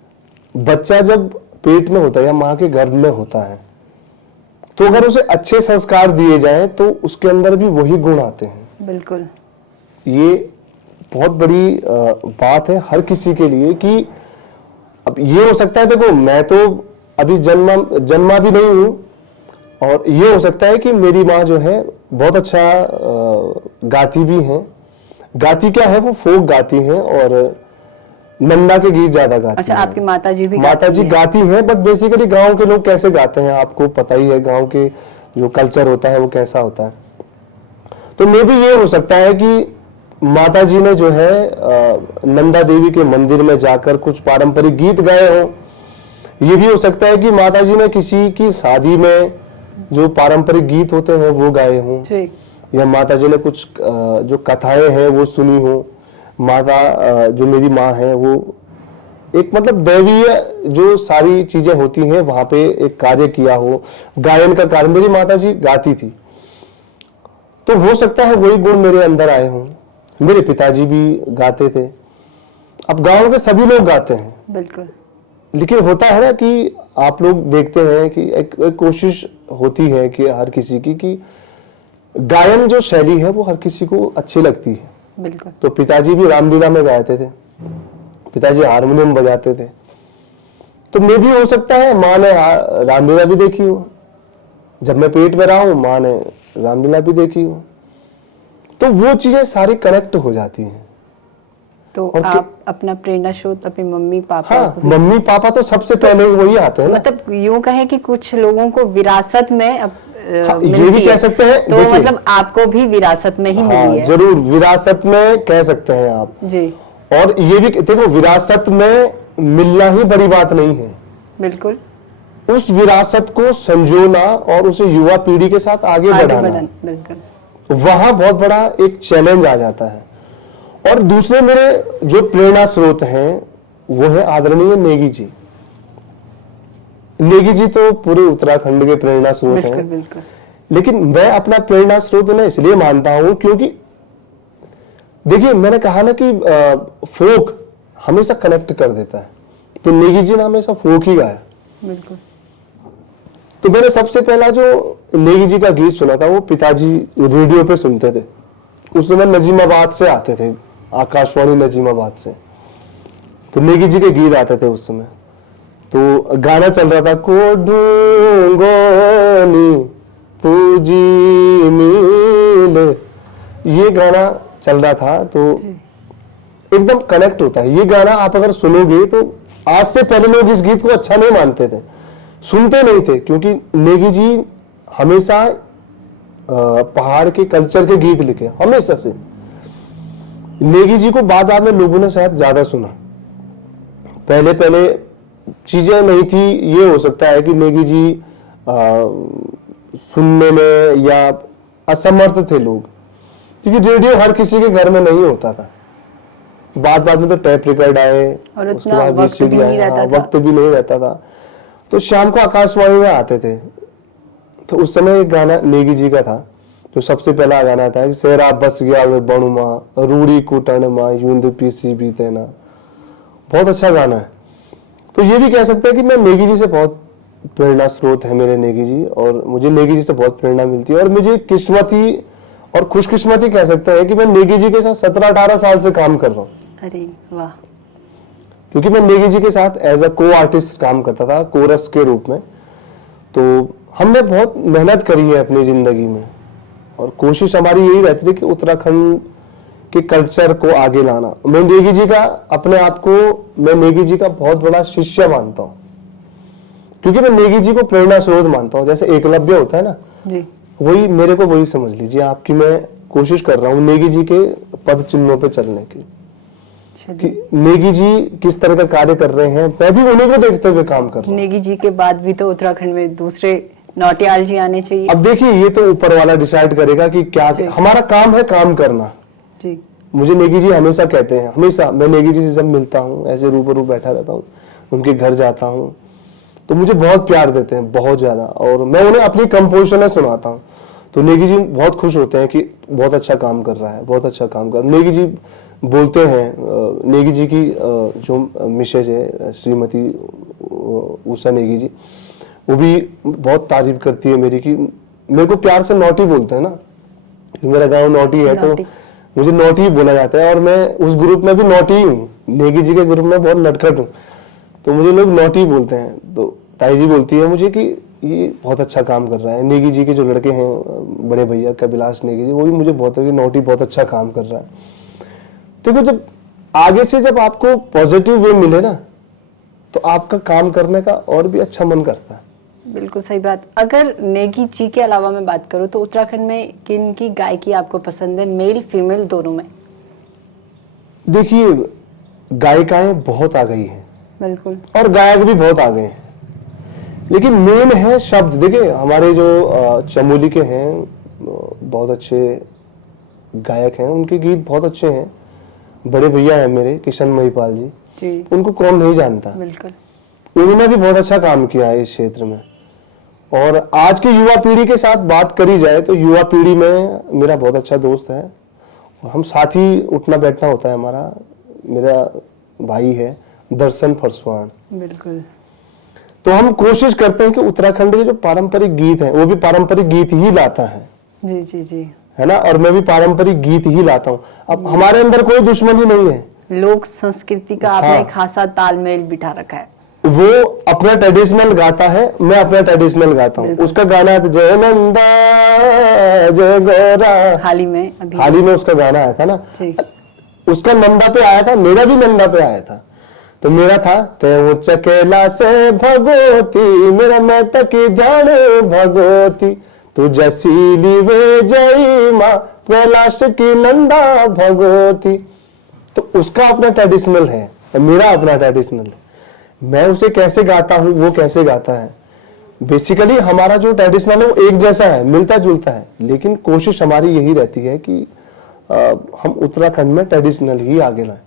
बच्चा जब पेट में होता है या माँ के गर्भ में होता है तो अगर उसे अच्छे संस्कार दिए जाएं तो उसके अंदर भी वही गुण आते हैं। बिल्कुल। ये बहुत बड़ी बात है हर किसी के लिए कि अब ये हो सकता है, देखो मैं तो अभी जन्मा भी नहीं हूं, और ये हो सकता है कि मेरी माँ जो है बहुत अच्छा गाती भी हैं। गाती क्या है, वो फोक गाती हैं और नंदा के गीत ज्यादा गाती अच्छा, हैं। आपकी माता जी भी माता जी गाती हैं, बट बेसिकली गांव के लोग कैसे गाते हैं आपको पता ही है, गांव के जो कल्चर होता है वो कैसा होता है। तो मे भी ये हो सकता है कि माता जी ने जो है नंदा देवी के मंदिर में जाकर कुछ पारंपरिक गीत गाए हों। ये भी हो सकता है कि माता जी ने किसी की शादी में जो पारंपरिक गीत होते हैं वो गाए हों, जी। या माता जी ने कुछ जो कथाएं हैं वो सुनी हो। माता जो मेरी माँ है वो एक मतलब दैवीय जो सारी चीजें होती हैं वहां पे एक कार्य किया हो, गायन का कार्य। मेरी माता जी गाती थी, तो हो सकता है वही गुण मेरे अंदर आए हों। मेरे पिताजी भी गाते थे। अब गांव के सभी लोग गाते हैं, बिल्कुल, लेकिन होता है ना कि आप लोग देखते हैं कि एक कोशिश होती है कि हर किसी की कि गायन जो शैली है वो हर किसी को अच्छी लगती है। बिल्कुल। तो पिताजी भी रामलीला में गाते थे, पिताजी हारमोनियम बजाते थे। तो मैं भी हो सकता है माँ ने रामलीला भी देखी हो, जब मैं पेट में रहा हूं माँ ने रामलीला भी देखी हो, तो वो चीजें सारी कनेक्ट हो जाती हैं। तो और आप अपना प्रेरणा स्रोत अपने मम्मी पापा हाँ, को भी- मम्मी पापा तो सबसे पहले वही आते हैं ना। मतलब यूं कहें कि कुछ लोगों को विरासत में हाँ, ये मिलती भी कह है। सकते हैं, तो देखिए। मतलब आपको भी विरासत में ही हाँ, मिली है। जरूर विरासत में कह सकते हैं आप। जी, और ये भी देखो, विरासत में मिलना ही बड़ी बात नहीं है, बिल्कुल। उस विरासत को संजोना और उसे युवा पीढ़ी के साथ आगे बढ़ाना, बिल्कुल। वहां बहुत बड़ा एक चैलेंज आ जाता है। और दूसरे मेरे जो प्रेरणा स्रोत हैं वो है आदरणीय नेगी जी। नेगी जी तो पूरे उत्तराखंड के प्रेरणा स्रोत बिल्कुल, हैं, बिल्कुल। लेकिन मैं अपना प्रेरणा स्रोत उन्हें इसलिए मानता हूं क्योंकि देखिए, मैंने कहा ना कि फोक हमेशा कनेक्ट कर देता है, तो नेगी जी ने हमेशा फोक ही गाया। बिल्कुल। तो मैंने सबसे पहला जो नेगी जी का गीत सुना था वो पिताजी रेडियो पे सुनते थे। उस समय नजीमाबाद से आते थे, आकाशवाणी नजीमाबाद से, तो नेगी जी के गीत आते थे उस समय। तो गाना चल रहा था, कोडूंगोनी पूजी मिल, ये गाना चल रहा था। तो एकदम कनेक्ट होता है ये गाना। आप अगर सुनोगे तो आज से पहले लोग इस गीत को अच्छा नहीं मानते थे, सुनते नहीं थे, क्योंकि नेगी जी हमेशा पहाड़ के कल्चर के गीत लिखे, हमेशा से। नेगी जी को बाद में लोगों ने शायद ज्यादा सुना, पहले पहले चीजें नहीं थी। ये हो सकता है कि नेगी जी सुनने में या असमर्थ थे लोग, क्योंकि रेडियो हर किसी के घर में नहीं होता था। बाद में तो टेप रिकॉर्ड आए, और उसके उतना बाद वक्त भी VCD नहीं आए, रहता था। वक्त भी नहीं रहता था। तो शाम को आकाशवाणी में आते थे, तो उस समय एक गाना नेगी जी का था जो सबसे पहला गाना था कि सेरा बस गया वे बणुमा रूड़ी कुटन मा यूंद पीसी भी तेना। बहुत अच्छा गाना है। तो ये भी कह सकते हैं कि मैं नेगी जी से बहुत प्रेरणा स्रोत है मेरे नेगी जी, और मुझे नेगी जी से बहुत प्रेरणा मिलती है। और मुझे किस्मती और खुशकिस्मती कह सकते हैं कि मैं नेगी जी के साथ 17-18 साल से काम कर रहा हूँ। अरे वाह। क्योंकि मैं नेगी जी के साथ एज अ को आर्टिस्ट काम करता था, कोरस के रूप में। तो हमने बहुत मेहनत करी है अपनी जिंदगी में, और कोशिश हमारी यही रहती थी कि उत्तराखंड के कल्चर को आगे लाना। मैं नेगी जी का अपने आप को मैं नेगी जी का बहुत बड़ा शिष्य मानता हूँ, क्योंकि मैं नेगी जी को प्रेरणा स्रोत मानता हूँ। जैसे एकलव्य होता है ना, जी, वही मेरे को वही समझ लीजिए आपकी मैं कोशिश कर रहा हूँ नेगी जी के पद चिन्हों पे चलने की, कि नेगी जी किस तरह का कार्य कर रहे हैं, मैं भी उन्हीं को देखते हुए काम कर रहा हूँ। नेगी जी के बाद भी तो उत्तराखंड में दूसरे नौटियाल जी आने चाहिए। अब देखिए, ये तो ऊपर वाला डिसाइड करेगा कि क्या हमारा काम है, काम करना। जी, मुझे नेगी जी हमेशा कहते हैं, हमेशा मैं नेगी जी से जब मिलता हूँ, ऐसे रूबरू बैठा रहता हूँ, उनके घर जाता हूँ, तो मुझे बहुत प्यार देते हैं, बहुत ज्यादा। और मैं उन्हें अपनी कंपोजिशन सुनाता हूँ, तो नेगी जी बहुत खुश होते हैं कि बहुत अच्छा काम कर रहा है, बहुत अच्छा काम कर। नेगी जी बोलते हैं, नेगी जी की जो मिसेज है श्रीमती उषा नेगी जी, वो भी बहुत तारीफ करती है मेरी, कि मेरे को प्यार से नौटी बोलते हैं ना, मेरा गांव नौटी है, तो मुझे नौटी बोला जाता है। और मैं उस ग्रुप में भी नौटी हूँ, नेगी जी के ग्रुप में बहुत नटखट हूँ, तो मुझे लोग नौटी बोलते हैं। तो ताई जी बोलती है मुझे कि ये बहुत अच्छा काम कर रहा है। नेगी जी के जो लड़के हैं बड़े भैया कविलास नेगी जी, वो भी मुझे बहुत नोटी बहुत अच्छा काम कर रहा है। देखो जब आगे से जब आपको पॉजिटिव वे मिले ना तो आपका काम करने का और भी अच्छा मन करता है। बिल्कुल सही बात। अगर नेगी जी के अलावा मैं बात करूं तो उत्तराखंड में किन की गायकी आपको पसंद है, मेल फीमेल दोनों में? देखिए गायिकाएं बहुत आ गई हैं बिल्कुल। और गायक भी बहुत आ गए हैं, लेकिन मेन है शब्द। देखिए हमारे जो चमोली के हैं बहुत अच्छे गायक हैं, उनके गीत बहुत अच्छे हैं। बड़े भैया हैं मेरे किशन महिपाल जी, उनको कौन नहीं जानता। बिल्कुल। उन्होंने भी बहुत अच्छा काम किया है इस क्षेत्र में। और आज की युवा पीढ़ी के साथ बात करी जाए तो युवा पीढ़ी में मेरा बहुत अच्छा दोस्त है और हम साथ ही उठना बैठना होता है हमारा। मेरा भाई है दर्शन फरसवान। बिल्कुल। तो हम कोशिश करते हैं कि उत्तराखंड के जो पारंपरिक गीत हैं वो भी पारंपरिक गीत ही लाता है। जी जी जी, है ना, और मैं भी पारंपरिक गीत ही लाता हूँ। अब हमारे अंदर कोई दुश्मनी नहीं है। लोक संस्कृति का आपने खासा तालमेल बिठा रखा है। वो अपना ट्रेडिशनल गाता है, मैं अपना ट्रेडिशनल गाता हूँ। उसका गाना है जय नंदा जय गौरा, हाल ही में उसका गाना आया था ना, उसका नंदा पे आया था, मेरा भी नंदा पे आया था। तो मेरा था ते चकेला से भगवती, मेरा मैं तक ध्यान भगवती, तू जसीली वे जय माँ कैलाश की नंदा भगवती। तो उसका अपना ट्रेडिशनल है, मेरा अपना ट्रेडिशनल है। मैं उसे कैसे गाता हूं, वो कैसे गाता है। बेसिकली हमारा जो ट्रेडिशनल है वो एक जैसा है, मिलता जुलता है, लेकिन कोशिश हमारी यही रहती है कि हम उत्तराखंड में ट्रेडिशनल ही आगे लाएं।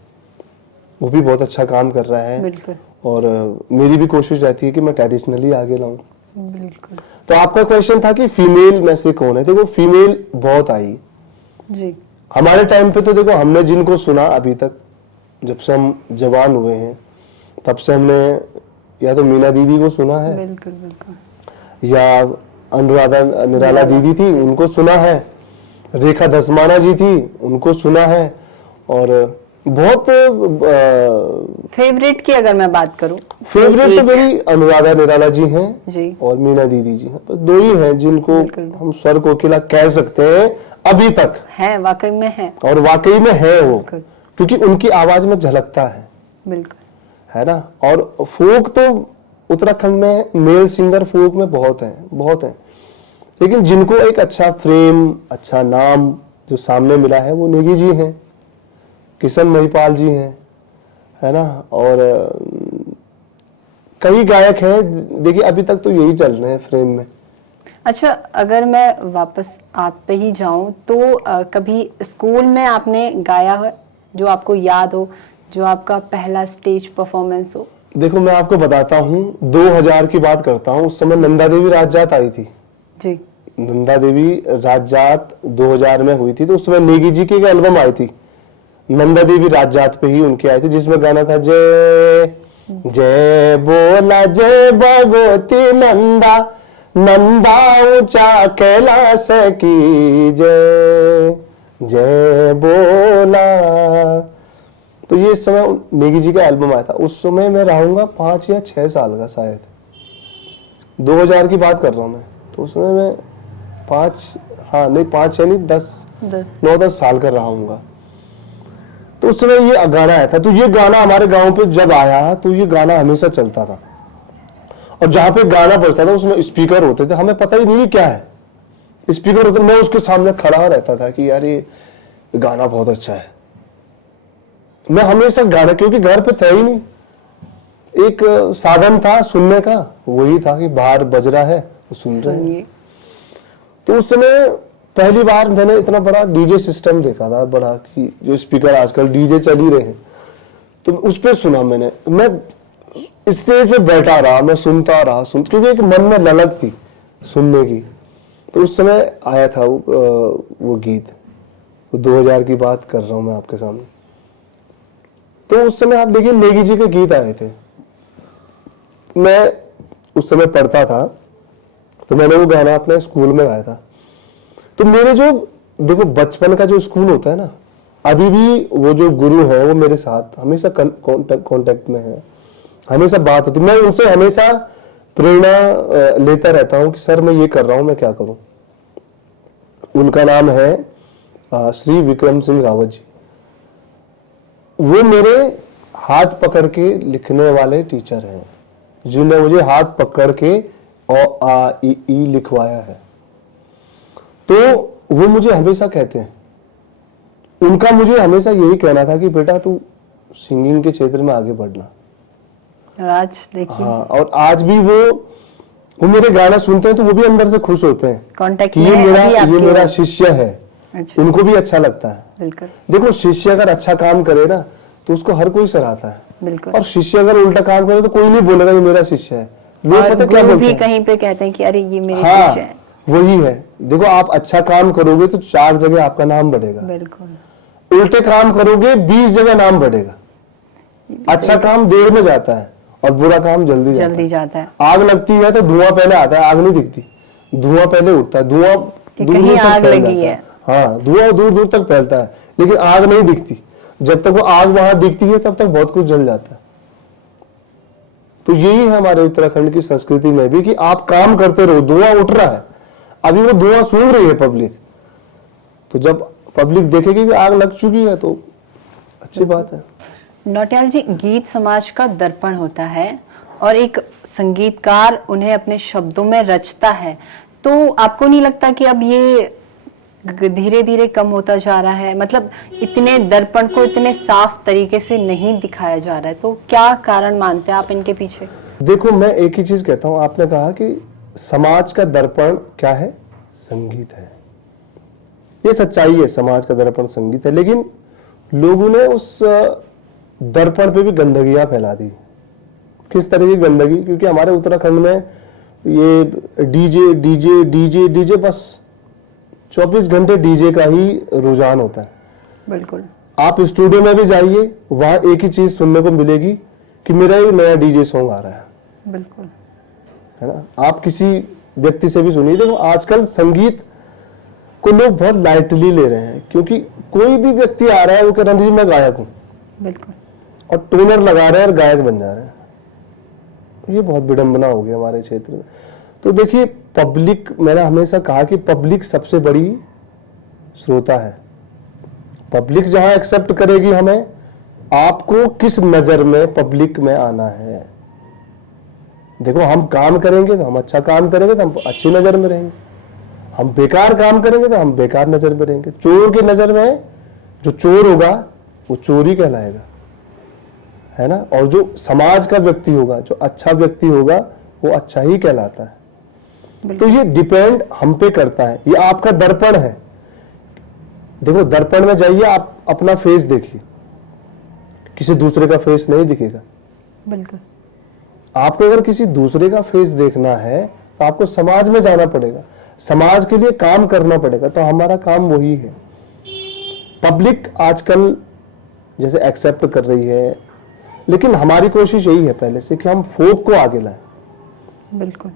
वो भी बहुत अच्छा काम कर रहा है। बिल्कुल। और मेरी भी कोशिश रहती है कि मैं ट्रेडिशनल ही आगे लाऊं। बिल्कुल। तो आपका क्वेश्चन था कि फीमेल में से कौन है। देखो फीमेल बहुत आई जी। हमारे टाइम पे। तो देखो हमने जिनको सुना अभी तक, जब से हम जवान हुए हैं तब से हमने या तो मीना दीदी को सुना है, बिल्कुल बिल्कुल, या अनुराधा निराला दीदी थी उनको सुना है, रेखा धसमाना जी थी उनको सुना है। और बहुत फेवरेट की अगर मैं बात करूं, फेवरेट तो मेरी अनुराधा निराला जी हैं जी और मीना दीदी जी हैं। तो दो ही हैं जिनको हम स्वर कोकिला कह सकते हैं अभी तक है, वाकई में है। और वाकई में है वो, क्योंकि उनकी आवाज में झलकता है। बिल्कुल, है ना। और फोक तो उत्तराखंड में मेल सिंगर फोक में बहुत हैं, लेकिन जिनको एक अच्छा फ्रेम, अच्छा नाम जो सामने मिला है वो नेगी जी हैं, किशन महिपाल जी हैं, है ना। और कई गायक हैं। देखिए अभी तक तो यही चल रहे हैं फ्रेम में। अच्छा, अगर मैं वापस आप पे ही जाऊं तो कभी स्कूल में आपने गाया है जो आपको याद हो, जो आपका पहला स्टेज परफॉर्मेंस हो? देखो मैं आपको बताता हूँ, 2000 की बात करता हूँ। उस समय नंदा देवी राजजात आई थी जी। नंदा देवी राजजात 2000 में हुई थी। तो उस समय नेगी जी की एक एल्बम आई थी, नंदा देवी राजजात पे ही उनकी आई थी, जिसमें गाना था जय जय बोला जय भगवती नंदा, नंदा ऊंचा कैलाश की जय जय बोला। तो ये समय नेगी जी का एल्बम आया था। उस समय मैं रहूंगा 5 या 6 साल का शायद, 2000 की बात कर रहा हूँ मैं। तो उस समय मैं 5 6 नहीं 9-10 साल का रहूंगा। तो उस समय ये गाना आया था। तो ये गाना हमारे गांव पे जब आया तो ये गाना हमेशा चलता था, और जहां पे गाना बजता था उसमें स्पीकर होते थे, हमें पता ही नहीं क्या है स्पीकर होते। मैं उसके सामने खड़ा रहता था कि यार ये गाना बहुत अच्छा है। मैं हमेशा गाना, क्योंकि घर पे था ही नहीं, एक साधन था सुनने का, वही था कि बाहर बज रहा है तो सुन रहे हैं। तो उस समय पहली बार मैंने इतना बड़ा डीजे सिस्टम देखा था, बड़ा, कि जो स्पीकर आजकल डीजे चल ही रहे हैं, तो उस पर सुना मैंने। मैं स्टेज पे बैठा रहा, मैं सुनता रहा, क्योंकि एक मन में ललक थी सुनने की। तो उस समय आया था वो गीत, 2000 की बात कर रहा हूं मैं आपके सामने। तो उस समय आप देखिए नेगी जी के गीत आए थे। मैं उस समय पढ़ता था, तो मैंने वो गाना अपने स्कूल में गाया था। तो मेरे जो देखो बचपन का जो स्कूल होता है ना, अभी भी वो जो गुरु है वो मेरे साथ हमेशा कांटेक्ट में है, हमेशा बात होती। मैं उनसे हमेशा प्रेरणा लेता रहता हूं कि सर मैं ये कर रहा हूं, मैं क्या करूं। उनका नाम है श्री विक्रम सिंह रावत जी। वो मेरे हाथ पकड़ के लिखने वाले टीचर हैं, जिन्होंने मुझे हाथ पकड़ के अ आ इ ई लिखवाया है। तो वो मुझे हमेशा कहते हैं, उनका मुझे हमेशा यही कहना था कि बेटा तू सिंगिंग के क्षेत्र में आगे बढ़ना। और आज देखिए, हाँ, और आज भी वो मेरे गाना सुनते हैं तो वो भी अंदर से खुश होते हैं कांटेक्ट कि में अभी ये आपके मेरा वो- शिष्य है। अच्छा, उनको भी अच्छा लगता है। बिल्कुल देखो, शिष्य अगर अच्छा काम करे ना तो उसको हर कोई सराहता है, बिल्कुल। और शिष्य अगर उल्टा काम करे तो कोई नहीं बोलेगा ये मेरा शिष्य है। लोग और पता क्या गुरु बोलते भी हैं? कहीं पे कहते हैं कि अरे ये मेरे हाँ, शिष्य है। वही है। देखो, आप अच्छा काम करोगे तो 4 जगह आपका नाम बढ़ेगा, बिल्कुल उल्टे काम करोगे 20 जगह नाम बढ़ेगा। अच्छा काम देर में जाता है और बुरा काम जल्दी जल्दी जाता है। जाता है आग लगती है तो धुआं पहले आता है, आग नहीं दिखती, धुआं पहले उठता है। धुआं कि दूर कहीं दूर तक आग फैल लगी जाता है। हाँ, धुआं दूर दूर तक फैलता है, लेकिन आग नहीं दिखती। जब तक वो आग वहां दिखती है तब तक बहुत कुछ जल जाता है। तो यही है हमारे उत्तराखंड की संस्कृति में भी कि आप काम करते रहो, धुआं उठ रहा है, अभी वो धुआं सूंघ रही है पब्लिक, तो जब पब्लिक देखेगी कि आग लग चुकी है तो अच्छी बात है। नौटियाल जी, गीत समाज का दर्पण होता है और एक संगीतकार उन्हें अपने शब्दों में रचता है, तो आपको नहीं लगता कि अब ये धीरे धीरे कम होता जा रहा है? मतलब इतने दर्पण को इतने साफ तरीके से नहीं दिखाया जा रहा है, तो क्या कारण मानते हैं आप इनके पीछे? देखो, मैं एक ही चीज कहता हूं, आपने कहा कि समाज का दर्पण क्या है? संगीत है। ये सच्चाई है, समाज का दर्पण संगीत है, लेकिन लोगों ने उस दर्पण पे भी गंदगियां फैला दी। किस तरह की गंदगी? क्योंकि हमारे उत्तराखंड में ये डीजे डीजे डीजे डीजे, बस 24 घंटे डीजे का ही रुझान होता है। बिल्कुल आप स्टूडियो में भी जाइए, वहां एक ही चीज सुनने को मिलेगी कि मेरा ये नया डीजे सॉन्ग आ रहा है, बिल्कुल है ना। आप किसी व्यक्ति से भी सुनिए, देखो आजकल संगीत को लोग बहुत लाइटली ले रहे हैं, क्योंकि कोई भी व्यक्ति आ रहा है वो कह रहा है जी मैं गायक हूं, बिल्कुल और टोनर लगा रहे हैं और गायक बन जा रहे हैं। ये बहुत विडंबना हो गया हमारे क्षेत्र में। तो देखिए, पब्लिक, मैंने हमेशा कहा कि पब्लिक सबसे बड़ी श्रोता है। पब्लिक जहां एक्सेप्ट करेगी हमें, आपको किस नजर में पब्लिक में आना है। देखो, हम काम करेंगे तो हम अच्छा काम करेंगे तो हम अच्छी नजर में रहेंगे, हम बेकार काम करेंगे तो हम बेकार नजर में रहेंगे। चोर की नजर में जो चोर होगा वो चोर ही कहलाएगा, है ना। और जो समाज का व्यक्ति होगा, जो अच्छा व्यक्ति होगा, वो अच्छा ही कहलाता है। तो ये डिपेंड हम पे करता है, ये आपका दर्पण है। देखो, दर्पण में जाइए, आप अपना फेस देखिए, किसी दूसरे का फेस नहीं दिखेगा। बिल्कुल आपको अगर किसी दूसरे का फेस देखना है तो आपको समाज में जाना पड़ेगा, समाज के लिए काम करना पड़ेगा। तो हमारा काम वही है। पब्लिक आजकल जैसे एक्सेप्ट कर रही है, लेकिन हमारी कोशिश यही है पहले से कि हम फोक को आगे लाएं। बिल्कुल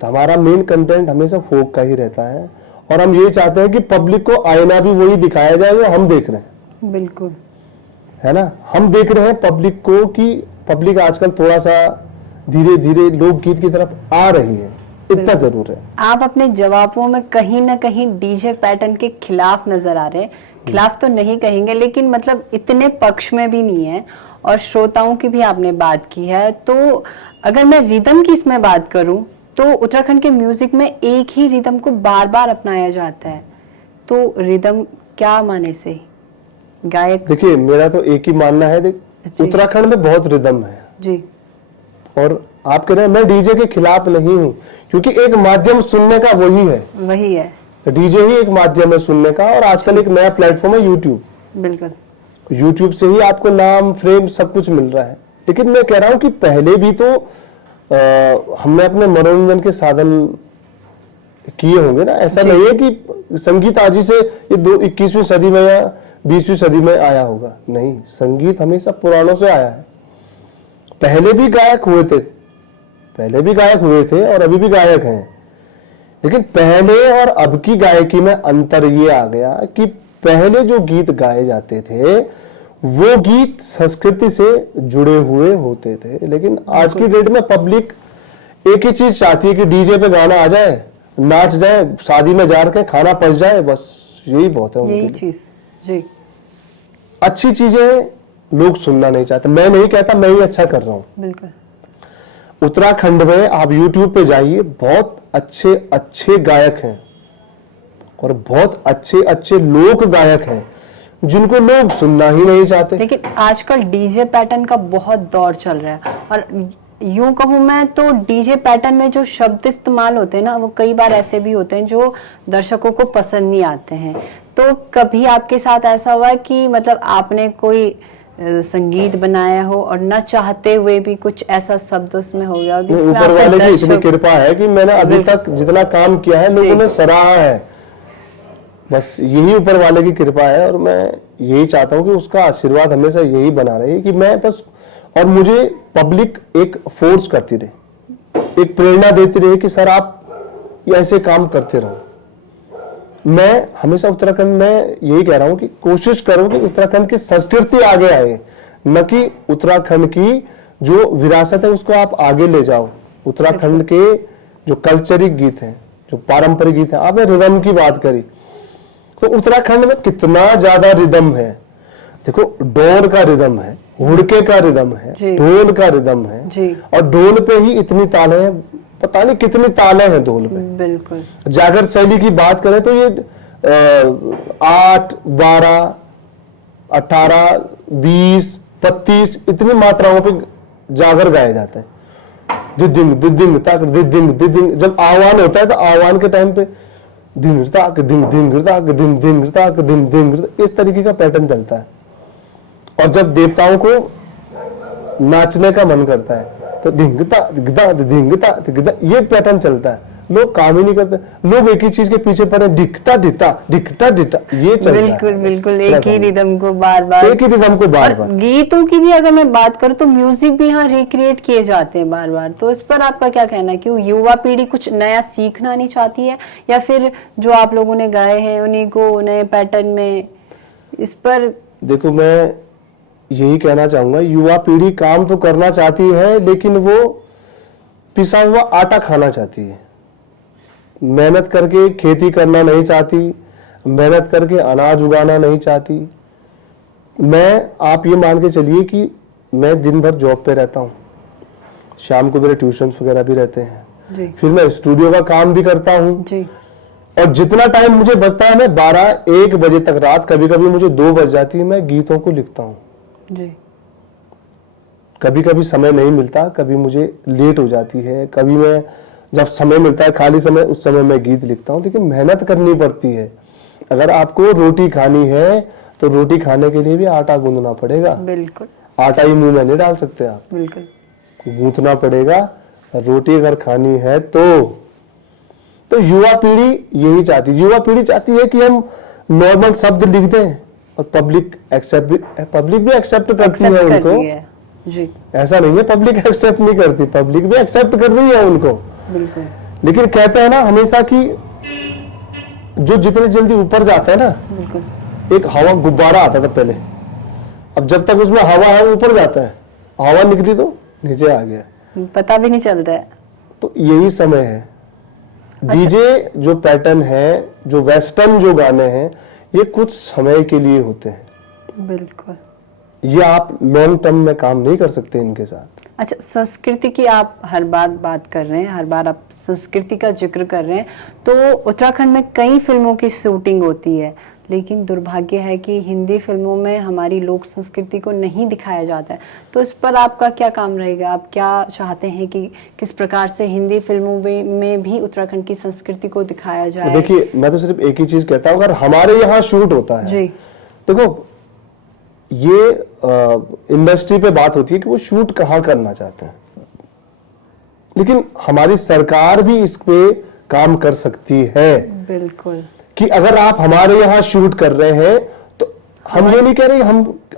तो हमारा मेन कंटेंट हमेशा फोक का ही रहता है, और हम ये चाहते हैं कि पब्लिक को आईना भी वही दिखाया जाए जो हम देख रहे हैं, बिल्कुल है ना। हम देख रहे हैं पब्लिक को कि पब्लिक आजकल थोड़ा सा धीरे धीरे लोकगीत की तरफ आ रही है, इतना जरूर है। आप अपने जवाबों में कहीं ना कहीं डीजे पैटर्न के खिलाफ नजर आ रहे हैं। खिलाफ तो नहीं कहेंगे, लेकिन मतलब इतने पक्ष में भी नहीं है। और श्रोताओं की भी आपने बात की है, तो अगर मैं रिदम की इसमें बात करूं तो उत्तराखंड के म्यूजिक में एक ही रिदम को बार बार अपनाया जाता है। तो रिदम क्या माने से गायक? देखिए, मेरा तो एक ही मानना है, उत्तराखंड में बहुत रिदम है जी, और आप कह रहे हैं मैं डीजे के खिलाफ नहीं हूं, क्योंकि एक माध्यम सुनने का वही है, डीजे ही एक माध्यम है सुनने का। और आजकल एक नया प्लेटफॉर्म है यूट्यूब। बिल्कुल यूट्यूब से ही आपको नाम, फ्रेम, सब कुछ मिल रहा है। लेकिन मैं कह रहा हूं कि पहले भी तो हमने अपने मनोरंजन के साधन किए होंगे ना। ऐसा नहीं है कि संगीत आज ही से ये 21वीं सदी में या 20वीं सदी में आया होगा, नहीं। संगीत हमेशा पुरानों से आया है। पहले भी गायक हुए थे और अभी भी गायक हैं, लेकिन पहले और अब की गायकी में अंतर ये आ गया कि पहले जो गीत गाए जाते थे वो गीत संस्कृति से जुड़े हुए होते थे, लेकिन आज की डेट में पब्लिक एक ही चीज चाहती है कि डीजे पे गाना आ जाए, नाच जाए, शादी में जा के खाना पच जाए, बस यही बहुत है उनके यही लिए। चीज जी। अच्छी चीजें लोग सुनना नहीं चाहते। मैं नहीं कहता मैं ही अच्छा कर रहा हूं। बिल्कुल। उत्तराखंड में आप YouTube पे जाइए, बहुत अच्छे अच्छे गायक हैं और बहुत अच्छे अच्छे लोक गायक हैं जिनको लोग सुनना ही नहीं चाहते। लेकिन आजकल डीजे पैटर्न का बहुत दौर चल रहा है, और यूं कहूं मैं तो डीजे पैटर्न में जो शब्द इस्तेमाल होते हैं ना, वो कई बार ऐसे भी होते हैं जो दर्शकों को पसंद नहीं आते हैं। तो कभी आपके साथ ऐसा हुआ है कि मतलब आपने कोई संगीत बनाया हो और न चाहते हुए भी कुछ ऐसा शब्द उसमें हो गया हो जिसमें ऊपर आपका वाले की इतनी दर्शक कृपा है कि मैंने अभी तक जितना काम किया है लोगों ने सराहा है। बस यही ऊपर वाले की कृपा है और मैं यही चाहता हूं कि उसका आशीर्वाद हमेशा यही बना रहे कि मैं बस, और मुझे पब्लिक एक फोर्स करती रहे, एक प्रेरणा देती रहे कि सर आप ये ऐसे काम करते रहो। मैं हमेशा उत्तराखंड में यही कह रहा हूं कि कोशिश करो कि उत्तराखंड की संस्कृति आगे आए, न कि उत्तराखंड की जो विरासत है उसको आप आगे ले जाओ। उत्तराखंड के जो कल्चरिक गीत हैं, जो पारंपरिक गीत हैं, आपने रिदम की बात करी, तो उत्तराखंड में कितना ज्यादा रिदम है। देखो, डोर का रिदम है, हुड़के का रिदम है, ढोल का रिदम है जी। और ढोल पे ही इतनी ताले हैं, पता नहीं कितनी ताले हैं ढोल पे। बिल्कुल। जागर शैली की बात करें तो ये 8, 12, 18, 20, 25 इतनी मात्राओं पे जागर गाए जाते हैं। दिदिंग दिदिंग ताक दिदिंग दिदिंग, जब आह्वान होता है तो आह्वान के टाइम पे दिन ताक दिन दिन ताक दिन दिन ताक दिन दिन, इस तरीके का पैटर्न चलता है। और जब देवताओं को नाचने का मन करता है तो धिंगता दिगदा धिंगता दिगदा, ये पैटर्न चलता है। लोग काम ही नहीं करते, लोग एक ही चीज के पीछे पड़े, दिखता दिखता दिखता दिखता, ये चल रहा है। बिल्कुल बिल्कुल, एक ही रिदम को बार बार, एक ही रिदम को बार बार। गीतों की भी अगर मैं बात करूं तो म्यूजिक भी यहाँ रिक्रिएट किए जाते हैं बार बार। तो इस पर आपका क्या कहना है कि युवा पीढ़ी कुछ नया सीखना नहीं चाहती है, या फिर जो आप लोगों ने गाए हैं उन्हीं को नए पैटर्न में, इस पर? देखो, मैं यही कहना चाहूंगा, युवा पीढ़ी काम तो करना चाहती है लेकिन वो पिसा हुआ आटा खाना चाहती है। मेहनत करके खेती करना नहीं चाहती, मेहनत करके अनाज उगाना नहीं चाहती। आप ये मान के चलिए कि मैं दिन भर जॉब पे रहता हूँ, शाम को मेरे ट्यूशन्स वगैरह भी रहते हैं जी। फिर मैं स्टूडियो का काम भी करता हूँ जी। और जितना टाइम मुझे बचता है मैं 12-1 बजे तक, रात कभी कभी मुझे 2 बज जाती है, मैं गीतों को लिखता हूँ जी। कभी कभी समय नहीं मिलता, कभी मुझे लेट हो जाती है, कभी मैं जब समय मिलता है खाली समय उस समय मैं गीत लिखता हूँ, लेकिन मेहनत करनी पड़ती है। अगर आपको रोटी खानी है तो रोटी खाने के लिए भी आटा गूंदना पड़ेगा। बिल्कुल। आटा ही मुंह में नहीं डाल सकते आप, बिल्कुल गूंथना पड़ेगा। रोटी अगर खानी है तो युवा पीढ़ी यही चाहती है। युवा पीढ़ी चाहती है कि हम नॉर्मल शब्द लिख दें और पब्लिक भी एक्सेप्ट करती है उनको। जी। ऐसा नहीं है पब्लिक एक्सेप्ट नहीं करती, पब्लिक भी एक्सेप्ट कर रही है उनको। बिल्कुल। लेकिन कहते हैं ना हमेशा कि जो जितने जल्दी ऊपर जाता है ना, बिल्कुल। एक हवा गुब्बारा आता था पहले, अब जब तक उसमें हवा है ऊपर जाता है, हवा निकली तो नीचे आ गया, पता भी नहीं चलता है। तो यही समय है। डीजे जो पैटर्न है, जो वेस्टर्न जो गाने हैं, ये कुछ समय के लिए होते हैं। बिल्कुल। ये आप लॉन्ग टर्म में काम नहीं कर सकते इनके साथ। अच्छा, संस्कृति की आप हर बार बात कर रहे हैं, हर बार आप संस्कृति का जिक्र कर रहे हैं, तो उत्तराखंड में कई फिल्मों की शूटिंग होती है, लेकिन दुर्भाग्य है कि हिंदी फिल्मों में हमारी लोक संस्कृति को नहीं दिखाया जाता है। तो इस पर आपका क्या काम रहेगा? आप क्या चाहते हैं कि किस प्रकार से हिंदी फिल्मों में भी उत्तराखंड की संस्कृति को दिखाया जाए? देखिए, मैं तो सिर्फ एक ही चीज कहता हूँ, अगर हमारे यहाँ शूट होता है, जी। देखो ये इंडस्ट्री पे बात होती है कि वो शूट कहाँ करना चाहते हैं, लेकिन हमारी सरकार भी इस पे काम कर सकती है। बिल्कुल। कि अगर आप हमारे यहाँ शूट कर रहे हैं तो हम ये नहीं कह रहे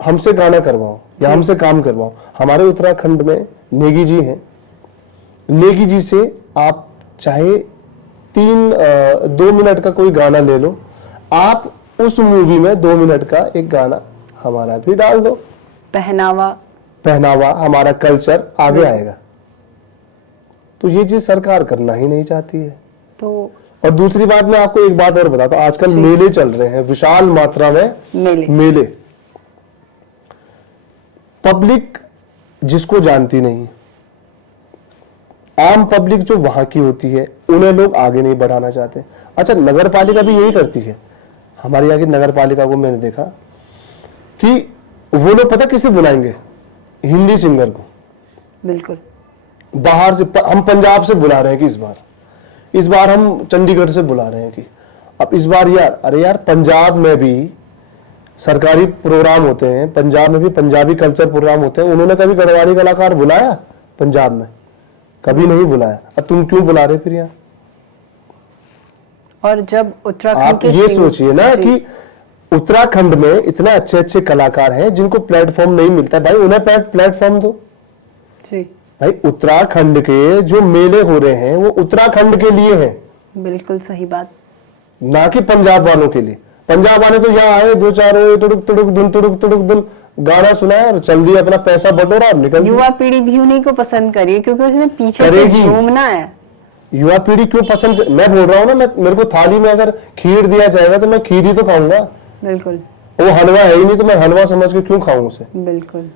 हमसे गाना करवाओ या हमसे काम करवाओ। हमारे उत्तराखंड में नेगी जी हैं, नेगी जी से आप चाहे 2 मिनट का कोई गाना ले लो, आप उस मूवी में 2 मिनट का एक गाना हमारा भी डाल दो। पहनावा हमारा कल्चर आगे आएगा। तो ये चीज सरकार करना ही नहीं चाहती है। तो और दूसरी बात, मैं आपको एक बात और बताता हूं, आजकल मेले चल रहे हैं, विशाल मात्रा में मेले। पब्लिक जिसको जानती नहीं, आम पब्लिक जो वहां की होती है, उन्हें लोग आगे नहीं बढ़ाना चाहते। अच्छा, नगर पालिका भी यही करती है। हमारे यहाँ की नगर पालिका को मैंने देखा कि वो लोग पता किसे बुलाएंगे, हिंदी सिंगर को। बिल्कुल। बाहर से, हम पंजाब से बुला रहे हैं कि इस बार हम चंडीगढ़ से बुला रहे हैं कि अब इस बार यार, अरे यार, पंजाब में भी सरकारी प्रोग्राम होते हैं, पंजाब में भी पंजाबी कल्चर प्रोग्राम होते हैं। उन्होंने कभी गढ़वाली कलाकार बुलाया पंजाब में? कभी नहीं बुलाया। अब तुम क्यों बुला रहे फिर यहाँ? और जब उत्तराखंड आप ये सोचिए ना कि उत्तराखंड में इतने अच्छे अच्छे कलाकार हैं जिनको प्लेटफॉर्म नहीं मिलता, भाई उन्हें प्लेटफॉर्म दो जी। भाई, उत्तराखंड के जो मेले हो रहे हैं वो उत्तराखंड के लिए हैं। बिल्कुल सही बात। ना कि पंजाब वालों के लिए। पंजाब वाले तो यहाँ आए, दो चार तुड़ुक तुड़ुक दुन गाना सुनाया और चल दिया, अपना पैसा बटोरा और निकल दिया। युवा पीढ़ी भी उन्हीं को पसंद करिए क्योंकि उसने पीछे से झूमना है। युवा पीढ़ी क्यों पसंद, मैं बोल रहा हूँ ना, मेरे को थाली में अगर खीर दिया जाएगा तो मैं खीर ही तो खाऊंगा। बिल्कुल। वो हलवा है ही नहीं तो मैं हलवा समझ के क्यों खाऊं उसे। बिल्कुल।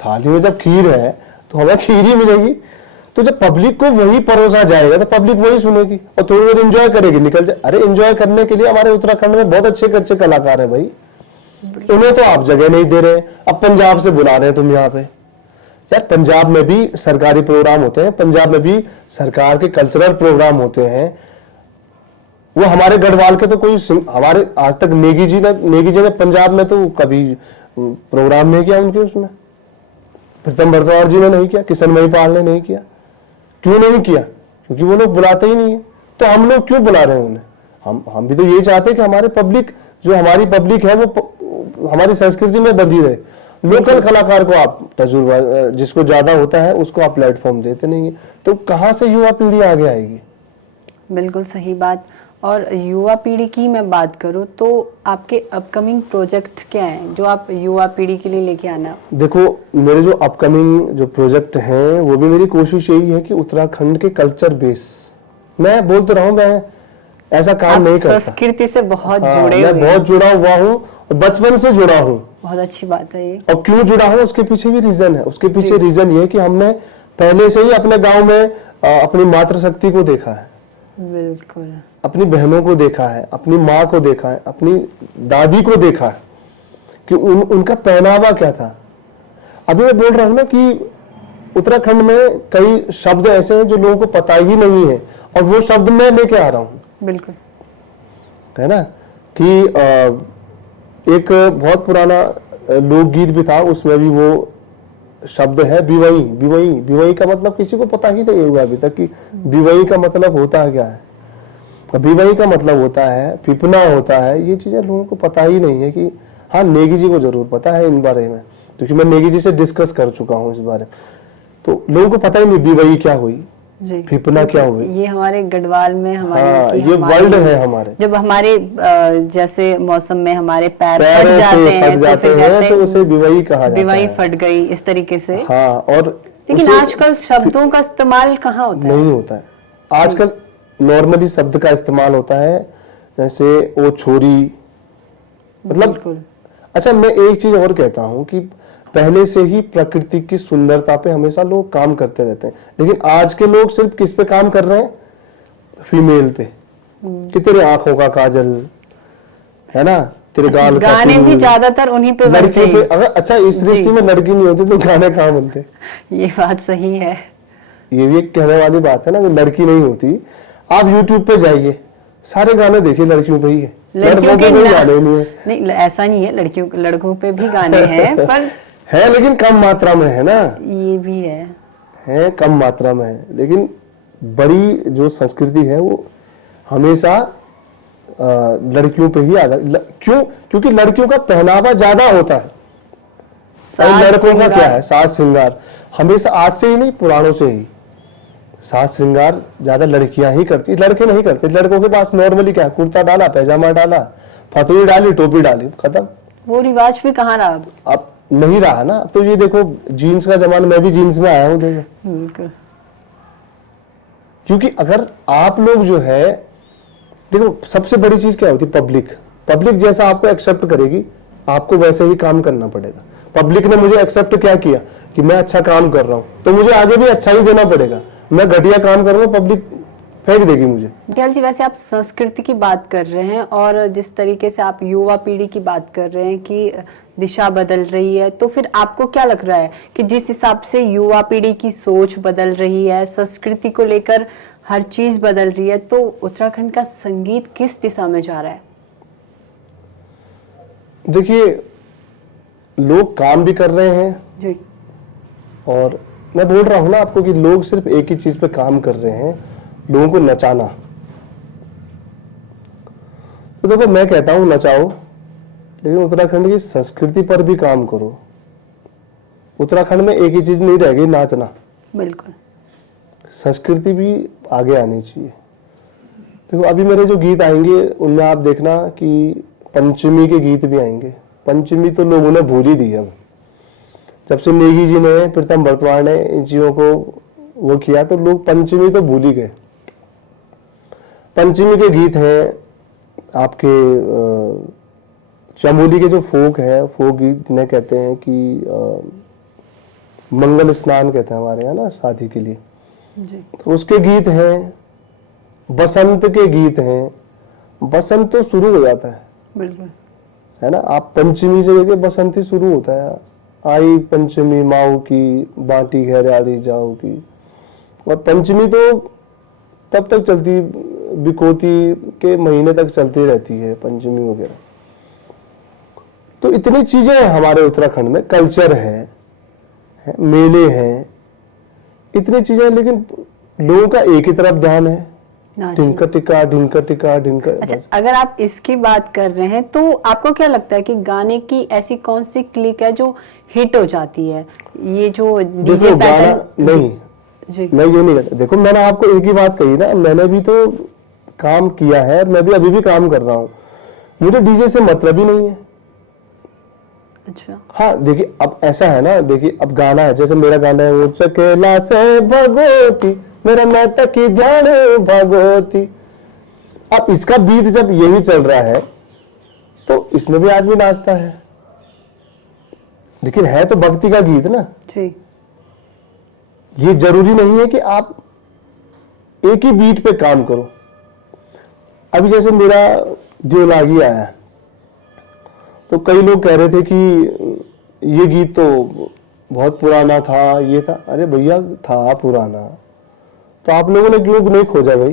थाली में जब खीर है तो हमें खीर ही मिलेगी। तो जब पब्लिक को वही परोसा जाएगा तो पब्लिक वही सुनेगी और थोड़ी देर एंजॉय करेगी, निकल जाए। अरे एंजॉय करने के लिए हमारे उत्तराखंड में बहुत अच्छे अच्छे कलाकार हैं भाई, उन्हें तो आप जगह नहीं दे रहे। अब पंजाब से बुला रहे हैं तुम यहाँ पे। यार, पंजाब में भी सरकारी प्रोग्राम होते हैं, पंजाब में भी सरकार के कल्चरल प्रोग्राम होते हैं। वो हमारे गढ़वाल के तो कोई हमारे आज तक नेगी जी ने पंजाब में तो कभी प्रोग्राम नहीं किया उनके उसमें। प्रीतम भरद्वाज जी ने नहीं किया, किशन महिपाल ने नहीं किया। क्यों नहीं किया? क्योंकि वो लोग बुलाते ही नहीं है। तो हम लोग क्यों बुला रहे हैं उन्हें? हम भी तो ये चाहते हैं कि हमारे पब्लिक, जो हमारी पब्लिक है, वो हमारी संस्कृति में बंधी रहे। लोकल कलाकार को आप तजुर्बा जिसको ज्यादा होता है उसको आप प्लेटफॉर्म देते नहीं है, तो कहाँ से युवा पीढ़ी आगे आएगी? बिल्कुल सही बात। और युवा पीढ़ी की मैं बात करूं तो आपके अपकमिंग प्रोजेक्ट क्या हैं जो आप युवा पीढ़ी के लिए लेके आना? देखो, मेरे जो अपकमिंग जो प्रोजेक्ट हैं वो भी मेरी कोशिश यही है कि उत्तराखंड के कल्चर बेस, मैं बोलते रहा हूँ, मैं ऐसा काम नहीं करता। संस्कृति से बहुत जुड़े मैं बहुत जुड़ा हुआ हूँ और बचपन से जुड़ा हूँ। बहुत अच्छी बात है ये। और क्यों जुड़ा हूँ उसके पीछे भी रीजन है। उसके पीछे रीजन ये है कि हमने पहले से ही अपने गांव में अपनी मातृशक्ति को देखा है। बिल्कुल। अपनी बहनों को देखा है, अपनी माँ को देखा है, अपनी दादी को देखा है कि उनका पहनावा क्या था। अभी मैं बोल रहा हूँ ना कि उत्तराखंड में कई शब्द ऐसे हैं जो लोगों को पता ही नहीं है और वो शब्द मैं लेके आ रहा हूँ। बिल्कुल। है ना कि एक बहुत पुराना लोकगीत भी था, उसमें भी वो शब्द है बिवई। बिवई, बिवई का मतलब किसी को पता ही नहीं हुआ अभी तक कि बिवई का मतलब होता क्या है। बिवई का मतलब होता है पिपना होता है। ये चीजें लोगों को पता ही नहीं है कि हाँ, नेगी जी को जरूर पता है इन बारे में, क्योंकि मैं नेगी जी से डिस्कस कर चुका हूँ इस बारे में। तो लोगों को पता ही नहीं बिवई क्या हुई, फिपना क्या हुई। ये हमारे गढ़वाल में हमारे हाँ, ये वर्ल्ड है हमारे। जब हमारे जैसे मौसम में हमारे पैर फट जाते हैं तो उसे बिवई कहा जाता है। बिवई फट गई इस तरीके से। हाँ, और लेकिन आजकल शब्दों का इस्तेमाल कहाँ होता है? नहीं होता है आजकल। नॉर्मली शब्द का इस्तेमाल होता है, जैसे ओ छोरी, मतलब। अच्छा, मैं एक चीज और कहता हूँ कि पहले से ही प्रकृति की सुंदरता पे हमेशा लोग काम करते रहते हैं, लेकिन आज के लोग सिर्फ किस पे काम कर रहे हैं? फीमेल पे। कि तेरे आंखों का काजल है ना, तेरे गाल का गाने भी ज्यादातर उन्हीं पे बनते हैं। लड़कियों पे। अगर अच्छा इस सृष्टि में लड़की नहीं होती तो गाने कहाँ बनते? ये बात सही है। ये भी एक कहने वाली बात है ना, कि लड़की नहीं होती। आप YouTube पे जाइए, सारे गाने देखिए लड़कियों पे ही है, लड़कों पे कोई गाने नहीं है। नहीं, ऐसा नहीं है, लड़कों पे भी गाने हैं पर है, लेकिन कम मात्रा में है ना। ये भी है कम मात्रा में है, लेकिन बड़ी जो संस्कृति है वो हमेशा लड़कियों पे ही आधा। क्यों? क्योंकि लड़कियों का पहनावा ज्यादा होता है और लड़कों का क्या है? साज श्रृंगार। हमेशा आज से ही नहीं, पुराणों से ही साज श्रृंगार ज्यादा लड़कियां ही करती, लड़के नहीं करते। लड़कों के पास नॉर्मली क्या है? कुर्ता डाला, पैजामा डाला, फतुरी डाली, टोपी डाली, खत्म। वो रिवाज भी कहाँ रहा अब नहीं रहा ना। तो ये देखो, जीन्स का जमाना, मैं भी जीन्स में आया हूँ। देखो, बिल्कुल। क्योंकि अगर आप लोग जो है, देखो सबसे बड़ी चीज क्या होती है, पब्लिक जैसा आपको एक्सेप्ट करेगी, आपको वैसे ही काम करना पड़ेगा। पब्लिक ने मुझे एक्सेप्ट क्या किया कि मैं अच्छा काम कर रहा हूं, तो मुझे आगे भी अच्छा ही देना पड़ेगा। मैं घटिया काम करूंगा, पब्लिक फेंक देगी मुझे। नौटियाल जी, वैसे आप संस्कृति की बात कर रहे हैं और जिस तरीके से आप युवा पीढ़ी की बात कर रहे हैं कि दिशा बदल रही है, तो फिर आपको क्या लग रहा है कि जिस हिसाब से युवा पीढ़ी की सोच बदल रही है, संस्कृति को लेकर हर चीज बदल रही है, तो उत्तराखंड का संगीत किस दिशा में जा रहा है? देखिए, लोग काम भी कर रहे हैं जी। और मैं बोल रहा हूं ना आपको कि लोग सिर्फ एक ही चीज पे काम कर रहे हैं, लोगों को नचाना। तो देखो, मैं कहता हूं नचाओ, लेकिन उत्तराखंड की संस्कृति पर भी काम करो। उत्तराखंड में एक ही चीज नहीं रहेगी, नाचना। बिल्कुल। संस्कृति भी आगे आनी चाहिए। देखो, अभी मेरे जो गीत आएंगे उनमें आप देखना कि पंचमी के गीत भी आएंगे। पंचमी तो लोगों ने भूल ही दी। अब जब से नेगी जी ने, प्रीतम भरतवाड़ ने इन चीजों को वो किया, तो लोग पंचमी तो भूल ही गए। पंचमी के गीत हैं आपके चमोली के जो फोक है, फोक गीत जिन्हें कहते हैं कि मंगल स्नान कहते हैं हमारे यहाँ ना, शादी के लिए जी। तो उसके गीत हैं। बसंत के गीत हैं। बसंत तो शुरू हो जाता है, बिल्कुल, है ना। आप पंचमी से लेके बसंत ही शुरू होता है। आई पंचमी माऊ की, बाटी घर आदि जाओ की। और पंचमी तो तब तक चलती, बिकोती के महीने तक चलती रहती है पंचमी वगैरह। तो इतनी चीजें हैं हमारे उत्तराखंड में, कल्चर है, मेले हैं, इतनी चीजें, लेकिन लोगों का एक ही तरफ ध्यान है, ढिंका टिका ढिंका टिका ढिंका। अच्छा, अगर आप इसकी बात कर रहे हैं तो आपको क्या लगता है कि गाने की ऐसी कौन सी क्लिक है जो हिट हो जाती है? ये जो डीजे देखो, गाना पैटर्न नहीं जी। मैं ये नहीं कहता। देखो, मैंने आपको एक ही बात कही ना, मैंने भी तो काम किया है और मैं भी अभी भी काम कर रहा हूँ। मुझे डीजे से मतलब ही नहीं है। अच्छा। हाँ, देखिए अब ऐसा है ना, देखिए अब गाना है, जैसे मेरा गाना है वो चकेला से भगोती, मेरा नाटक की ध्यान भगोती। अब इसका बीट जब यही चल रहा है तो इसमें भी आदमी नाचता है, लेकिन है तो भक्ति का गीत ना जी। ये जरूरी नहीं है कि आप एक ही बीट पे काम करो। अभी जैसे मेरा दियोलागी आया, तो कई लोग कह रहे थे कि ये गीत तो बहुत पुराना था, ये था। अरे भैया, था पुराना तो आप लोगों ने क्यों नहीं खोजा भाई?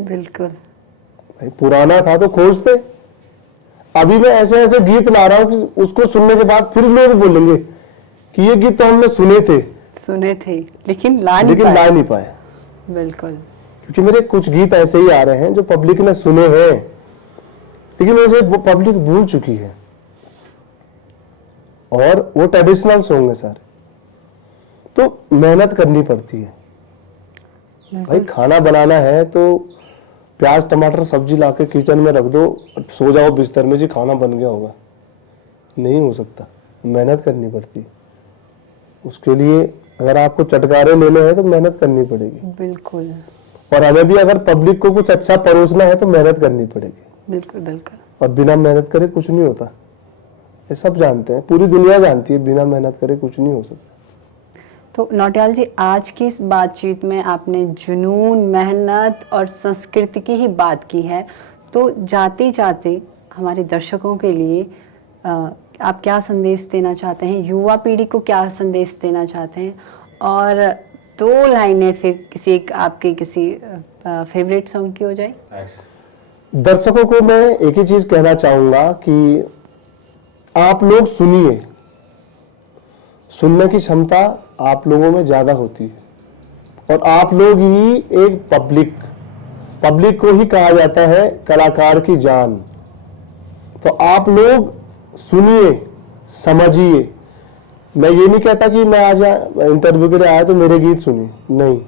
बिल्कुल भाई, पुराना था तो खोजते। अभी मैं ऐसे ऐसे गीत ला रहा हूं कि उसको सुनने के बाद फिर लोग बोलेंगे कि ये गीत तो हमने सुने थे, लेकिन ला नहीं पाए। बिल्कुल। क्योंकि मेरे कुछ गीत ऐसे ही आ रहे हैं जो पब्लिक ने सुने हैं, लेकिन वैसे वो पब्लिक भूल चुकी है, और वो ट्रेडिशनल सॉन्ग है सारे। तो मेहनत करनी पड़ती है भाई। खाना बनाना है तो प्याज टमाटर सब्जी लाके किचन में रख दो, सो जाओ बिस्तर में, जी खाना बन गया होगा, नहीं हो सकता। मेहनत करनी पड़ती है उसके लिए। अगर आपको चटकारे लेने हैं तो मेहनत करनी पड़ेगी। बिल्कुल। और हमें भी अगर पब्लिक को कुछ अच्छा परोसना है तो मेहनत करनी पड़ेगी। बिल्कुल बिल्कुल। और बिना मेहनत करे कुछ नहीं होता, ये सब जानते हैं, पूरी दुनिया जानती है, बिना मेहनत करे कुछ नहीं हो सकता। तो नौटियाल जी, आज की इस बातचीत में आपने जुनून, मेहनत और संस्कृति की ही बात की है, तो जाते जाते हमारे दर्शकों के लिए आप क्या संदेश देना चाहते हैं? युवा पीढ़ी को क्या संदेश देना चाहते हैं? और 2 लाइनें फिर आपके किसी फेवरेट सॉन्ग की हो जाए। दर्शकों को मैं एक ही चीज कहना चाहूंगा कि आप लोग सुनिए। सुनने की क्षमता आप लोगों में ज्यादा होती है, और आप लोग ही एक पब्लिक को ही कहा जाता है कलाकार की जान। तो आप लोग सुनिए, समझिए। मैं ये नहीं कहता कि मैं आज इंटरव्यू के लिए आया तो मेरे गीत सुनिए, नहीं।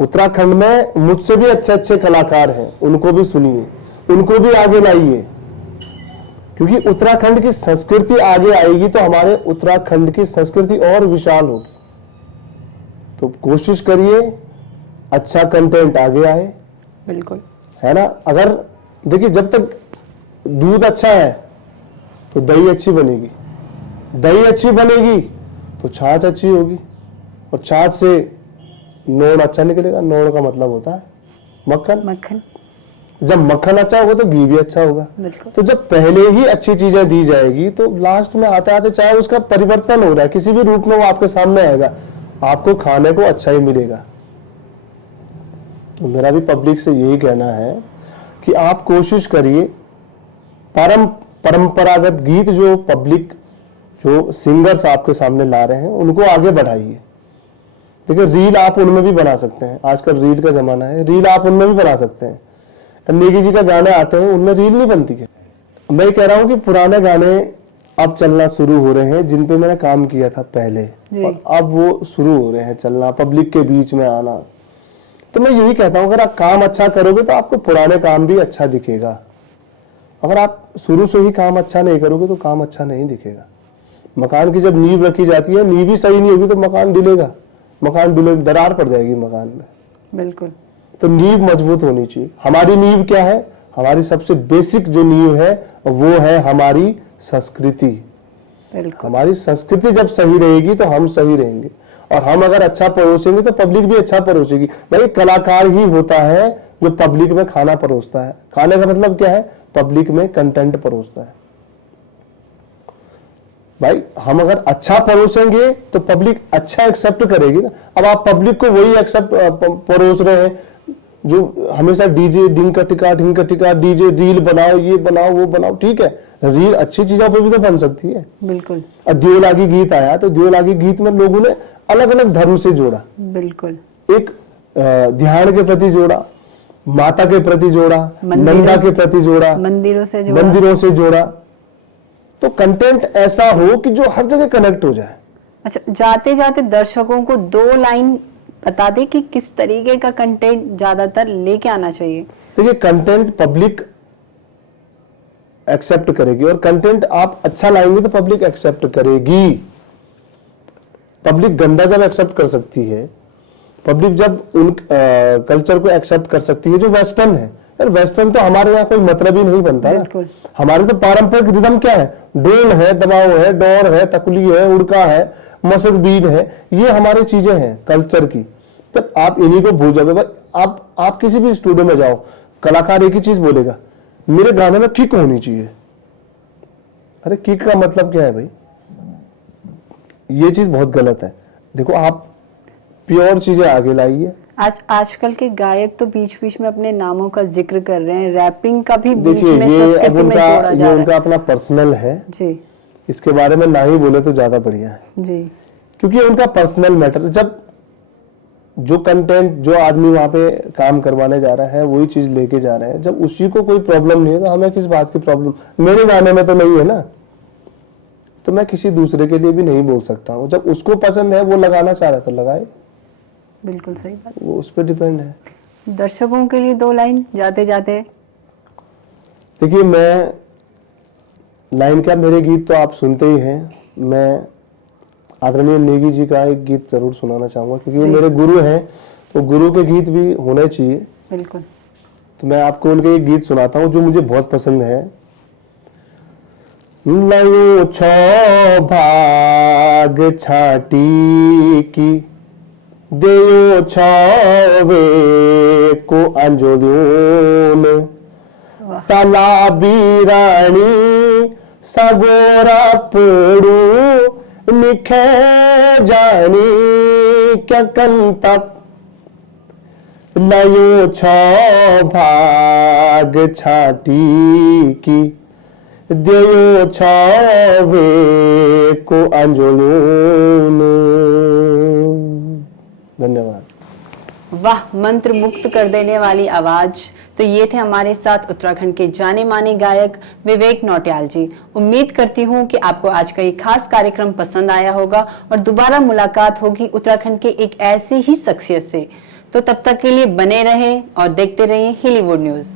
उत्तराखंड में मुझसे भी अच्छे अच्छे कलाकार हैं, उनको भी सुनिए, उनको भी आगे लाइए, क्योंकि उत्तराखंड की संस्कृति आगे आएगी तो हमारे उत्तराखंड की संस्कृति और विशाल होगी। तो कोशिश करिए अच्छा कंटेंट आगे आए, बिल्कुल है ना। अगर देखिए जब तक दूध अच्छा है तो दही अच्छी बनेगी, दही अच्छी बनेगी तो छाछ अच्छी होगी, और छाछ से नोन अच्छा निकलेगा। नोन का मतलब होता है मक्खन। मक्खन। जब मक्खन अच्छा होगा तो घी भी अच्छा होगा। बिल्कुल। तो जब पहले ही अच्छी चीजें दी जाएगी तो लास्ट में आते आते चाहे उसका परिवर्तन हो रहा है किसी भी रूप में, वो आपके सामने आएगा, आपको खाने को अच्छा ही मिलेगा। तो मेरा भी पब्लिक से यही कहना है कि आप कोशिश करिए परंपरागत गीत जो पब्लिक, जो सिंगर्स आपके सामने ला रहे हैं उनको आगे बढ़ाइए। देखिए रील आप उनमें भी बना सकते हैं, आजकल रील का जमाना है, रील आप उनमें भी बना सकते हैं। नेगी जी का गाने आते हैं उनमें रील नहीं बनती है। मैं कह रहा हूं कि पुराने गाने अब चलना शुरू हो रहे हैं जिन पे मैंने काम किया था पहले, और अब वो शुरू हो रहे हैं चलना, पब्लिक के बीच में आना। तो मैं यही कहता हूं अगर आप काम अच्छा करोगे तो आपको पुराने काम भी अच्छा दिखेगा। अगर आप शुरू से ही काम अच्छा नहीं करोगे तो काम अच्छा नहीं दिखेगा। मकान की जब नींव रखी जाती है, नींव ही सही नहीं होगी तो मकान ढिलेगा, दरार पड़ जाएगी मकान में। बिल्कुल। तो नींव मजबूत होनी चाहिए। हमारी नींव क्या है? हमारी सबसे बेसिक जो नींव है वो है हमारी संस्कृति। बिल्कुल। हमारी संस्कृति जब सही रहेगी तो हम सही रहेंगे, और हम अगर अच्छा परोसेंगे तो पब्लिक भी अच्छा परोसेगी। भाई कलाकार ही होता है जो पब्लिक में खाना परोसता है। खाने का मतलब क्या है? पब्लिक में कंटेंट परोसता है। भाई हम अगर अच्छा परोसेंगे तो पब्लिक अच्छा एक्सेप्ट करेगी ना। अब आप पब्लिक को वही एक्सेप्ट परोस रहे हैं जो हमेशा डीजे ढिंका टिका डीजे रील बनाओ, ये बनाओ वो बनाओ। ठीक है, रील अच्छी चीजों पे भी तो बन सकती है। बिल्कुल। दियोलागी गीत आया तो दियोलागी गीत में लोगों ने अलग अलग धर्म से जोड़ा। बिल्कुल। एक ध्यान के प्रति जोड़ा, माता के प्रति जोड़ा, नंदा के प्रति जोड़ा, मंदिरों से जोड़ा। तो कंटेंट ऐसा हो कि जो हर जगह कनेक्ट हो जाए। अच्छा, जाते जाते दर्शकों को 2 लाइन बता दे कि किस तरीके का कंटेंट ज्यादातर लेके आना चाहिए। देखिए कंटेंट पब्लिक एक्सेप्ट करेगी, और कंटेंट आप अच्छा लाएंगे तो पब्लिक एक्सेप्ट करेगी। पब्लिक गंदा जब एक्सेप्ट कर सकती है, पब्लिक जब उन कल्चर को एक्सेप्ट कर सकती है जो वेस्टर्न है। यार वेस्टर्न तो हमारे यहाँ कोई मतलब ही नहीं बनता ना। हमारे तो पारंपरिक रिदम क्या है? डोल है, दबाव है, डोर है, तकली है, उड़का है, मसक बीन है, ये हमारी चीजें हैं कल्चर की। तब आप इन्हीं को भूल जाओगे। भाई आप किसी भी स्टूडियो में जाओ, कलाकार एक ही चीज बोलेगा, मेरे गाने में किक होनी चाहिए। अरे किक का मतलब क्या है भाई? ये चीज बहुत गलत है। देखो आप प्योर चीजें आगे लाइए। आजकल के गायक तो बीच बीच में अपने नामों का जिक्र कर रहे हैं, रैपिंग का भी बीच देखिए में ये अब संस्कृति में जोड़ा जा रहा है। उनका अपना पर्सनल है जी, इसके बारे में ना ही बोले तो ज्यादा बढ़िया है जी। क्योंकि उनका पर्सनल मैटर। जब जो कंटेंट जो आदमी वहां पे काम करवाने जा रहा है वही चीज लेके जा रहे हैं, जब उसी को कोई प्रॉब्लम नहीं है तो हमें किस बात की प्रॉब्लम? मेरे गाने में तो नहीं है ना, तो मैं किसी दूसरे के लिए भी नहीं बोल सकता हूँ। जब उसको पसंद है, वो लगाना चाह रहा है तो लगाए। बिल्कुल सही बात, वो उस पर डिपेंड है। दर्शकों के लिए 2 लाइन जाते जाते। देखिए मैं लाइन क्या, मेरे गीत तो आप सुनते ही हैं। मैं आदरणीय नेगी जी का एक गीत जरूर सुनाना चाहूंगा क्योंकि वो मेरे गुरु हैं, तो गुरु के गीत भी होने चाहिए। बिल्कुल। तो मैं आपको उनके एक गीत सुनाता हूँ जो मुझे बहुत पसंद है। लयो छो भाग छाटी की, देयो छावे को अंजोदून, साला बीरानी सगोरा पोड़ू निखे जानी क्या कंता। लयो छो भाग छाटी की, देयो छावे को अंजोलून। धन्यवाद। वाह, मंत्र मुक्त कर देने वाली आवाज। तो ये थे हमारे साथ उत्तराखंड के जाने माने गायक विवेक नौटियाल जी। उम्मीद करती हूँ कि आपको आज का ये खास कार्यक्रम पसंद आया होगा और दोबारा मुलाकात होगी उत्तराखंड के एक ऐसे ही शख्सियत से। तो तब तक के लिए बने रहें और देखते रहिए हॉलीवुड न्यूज।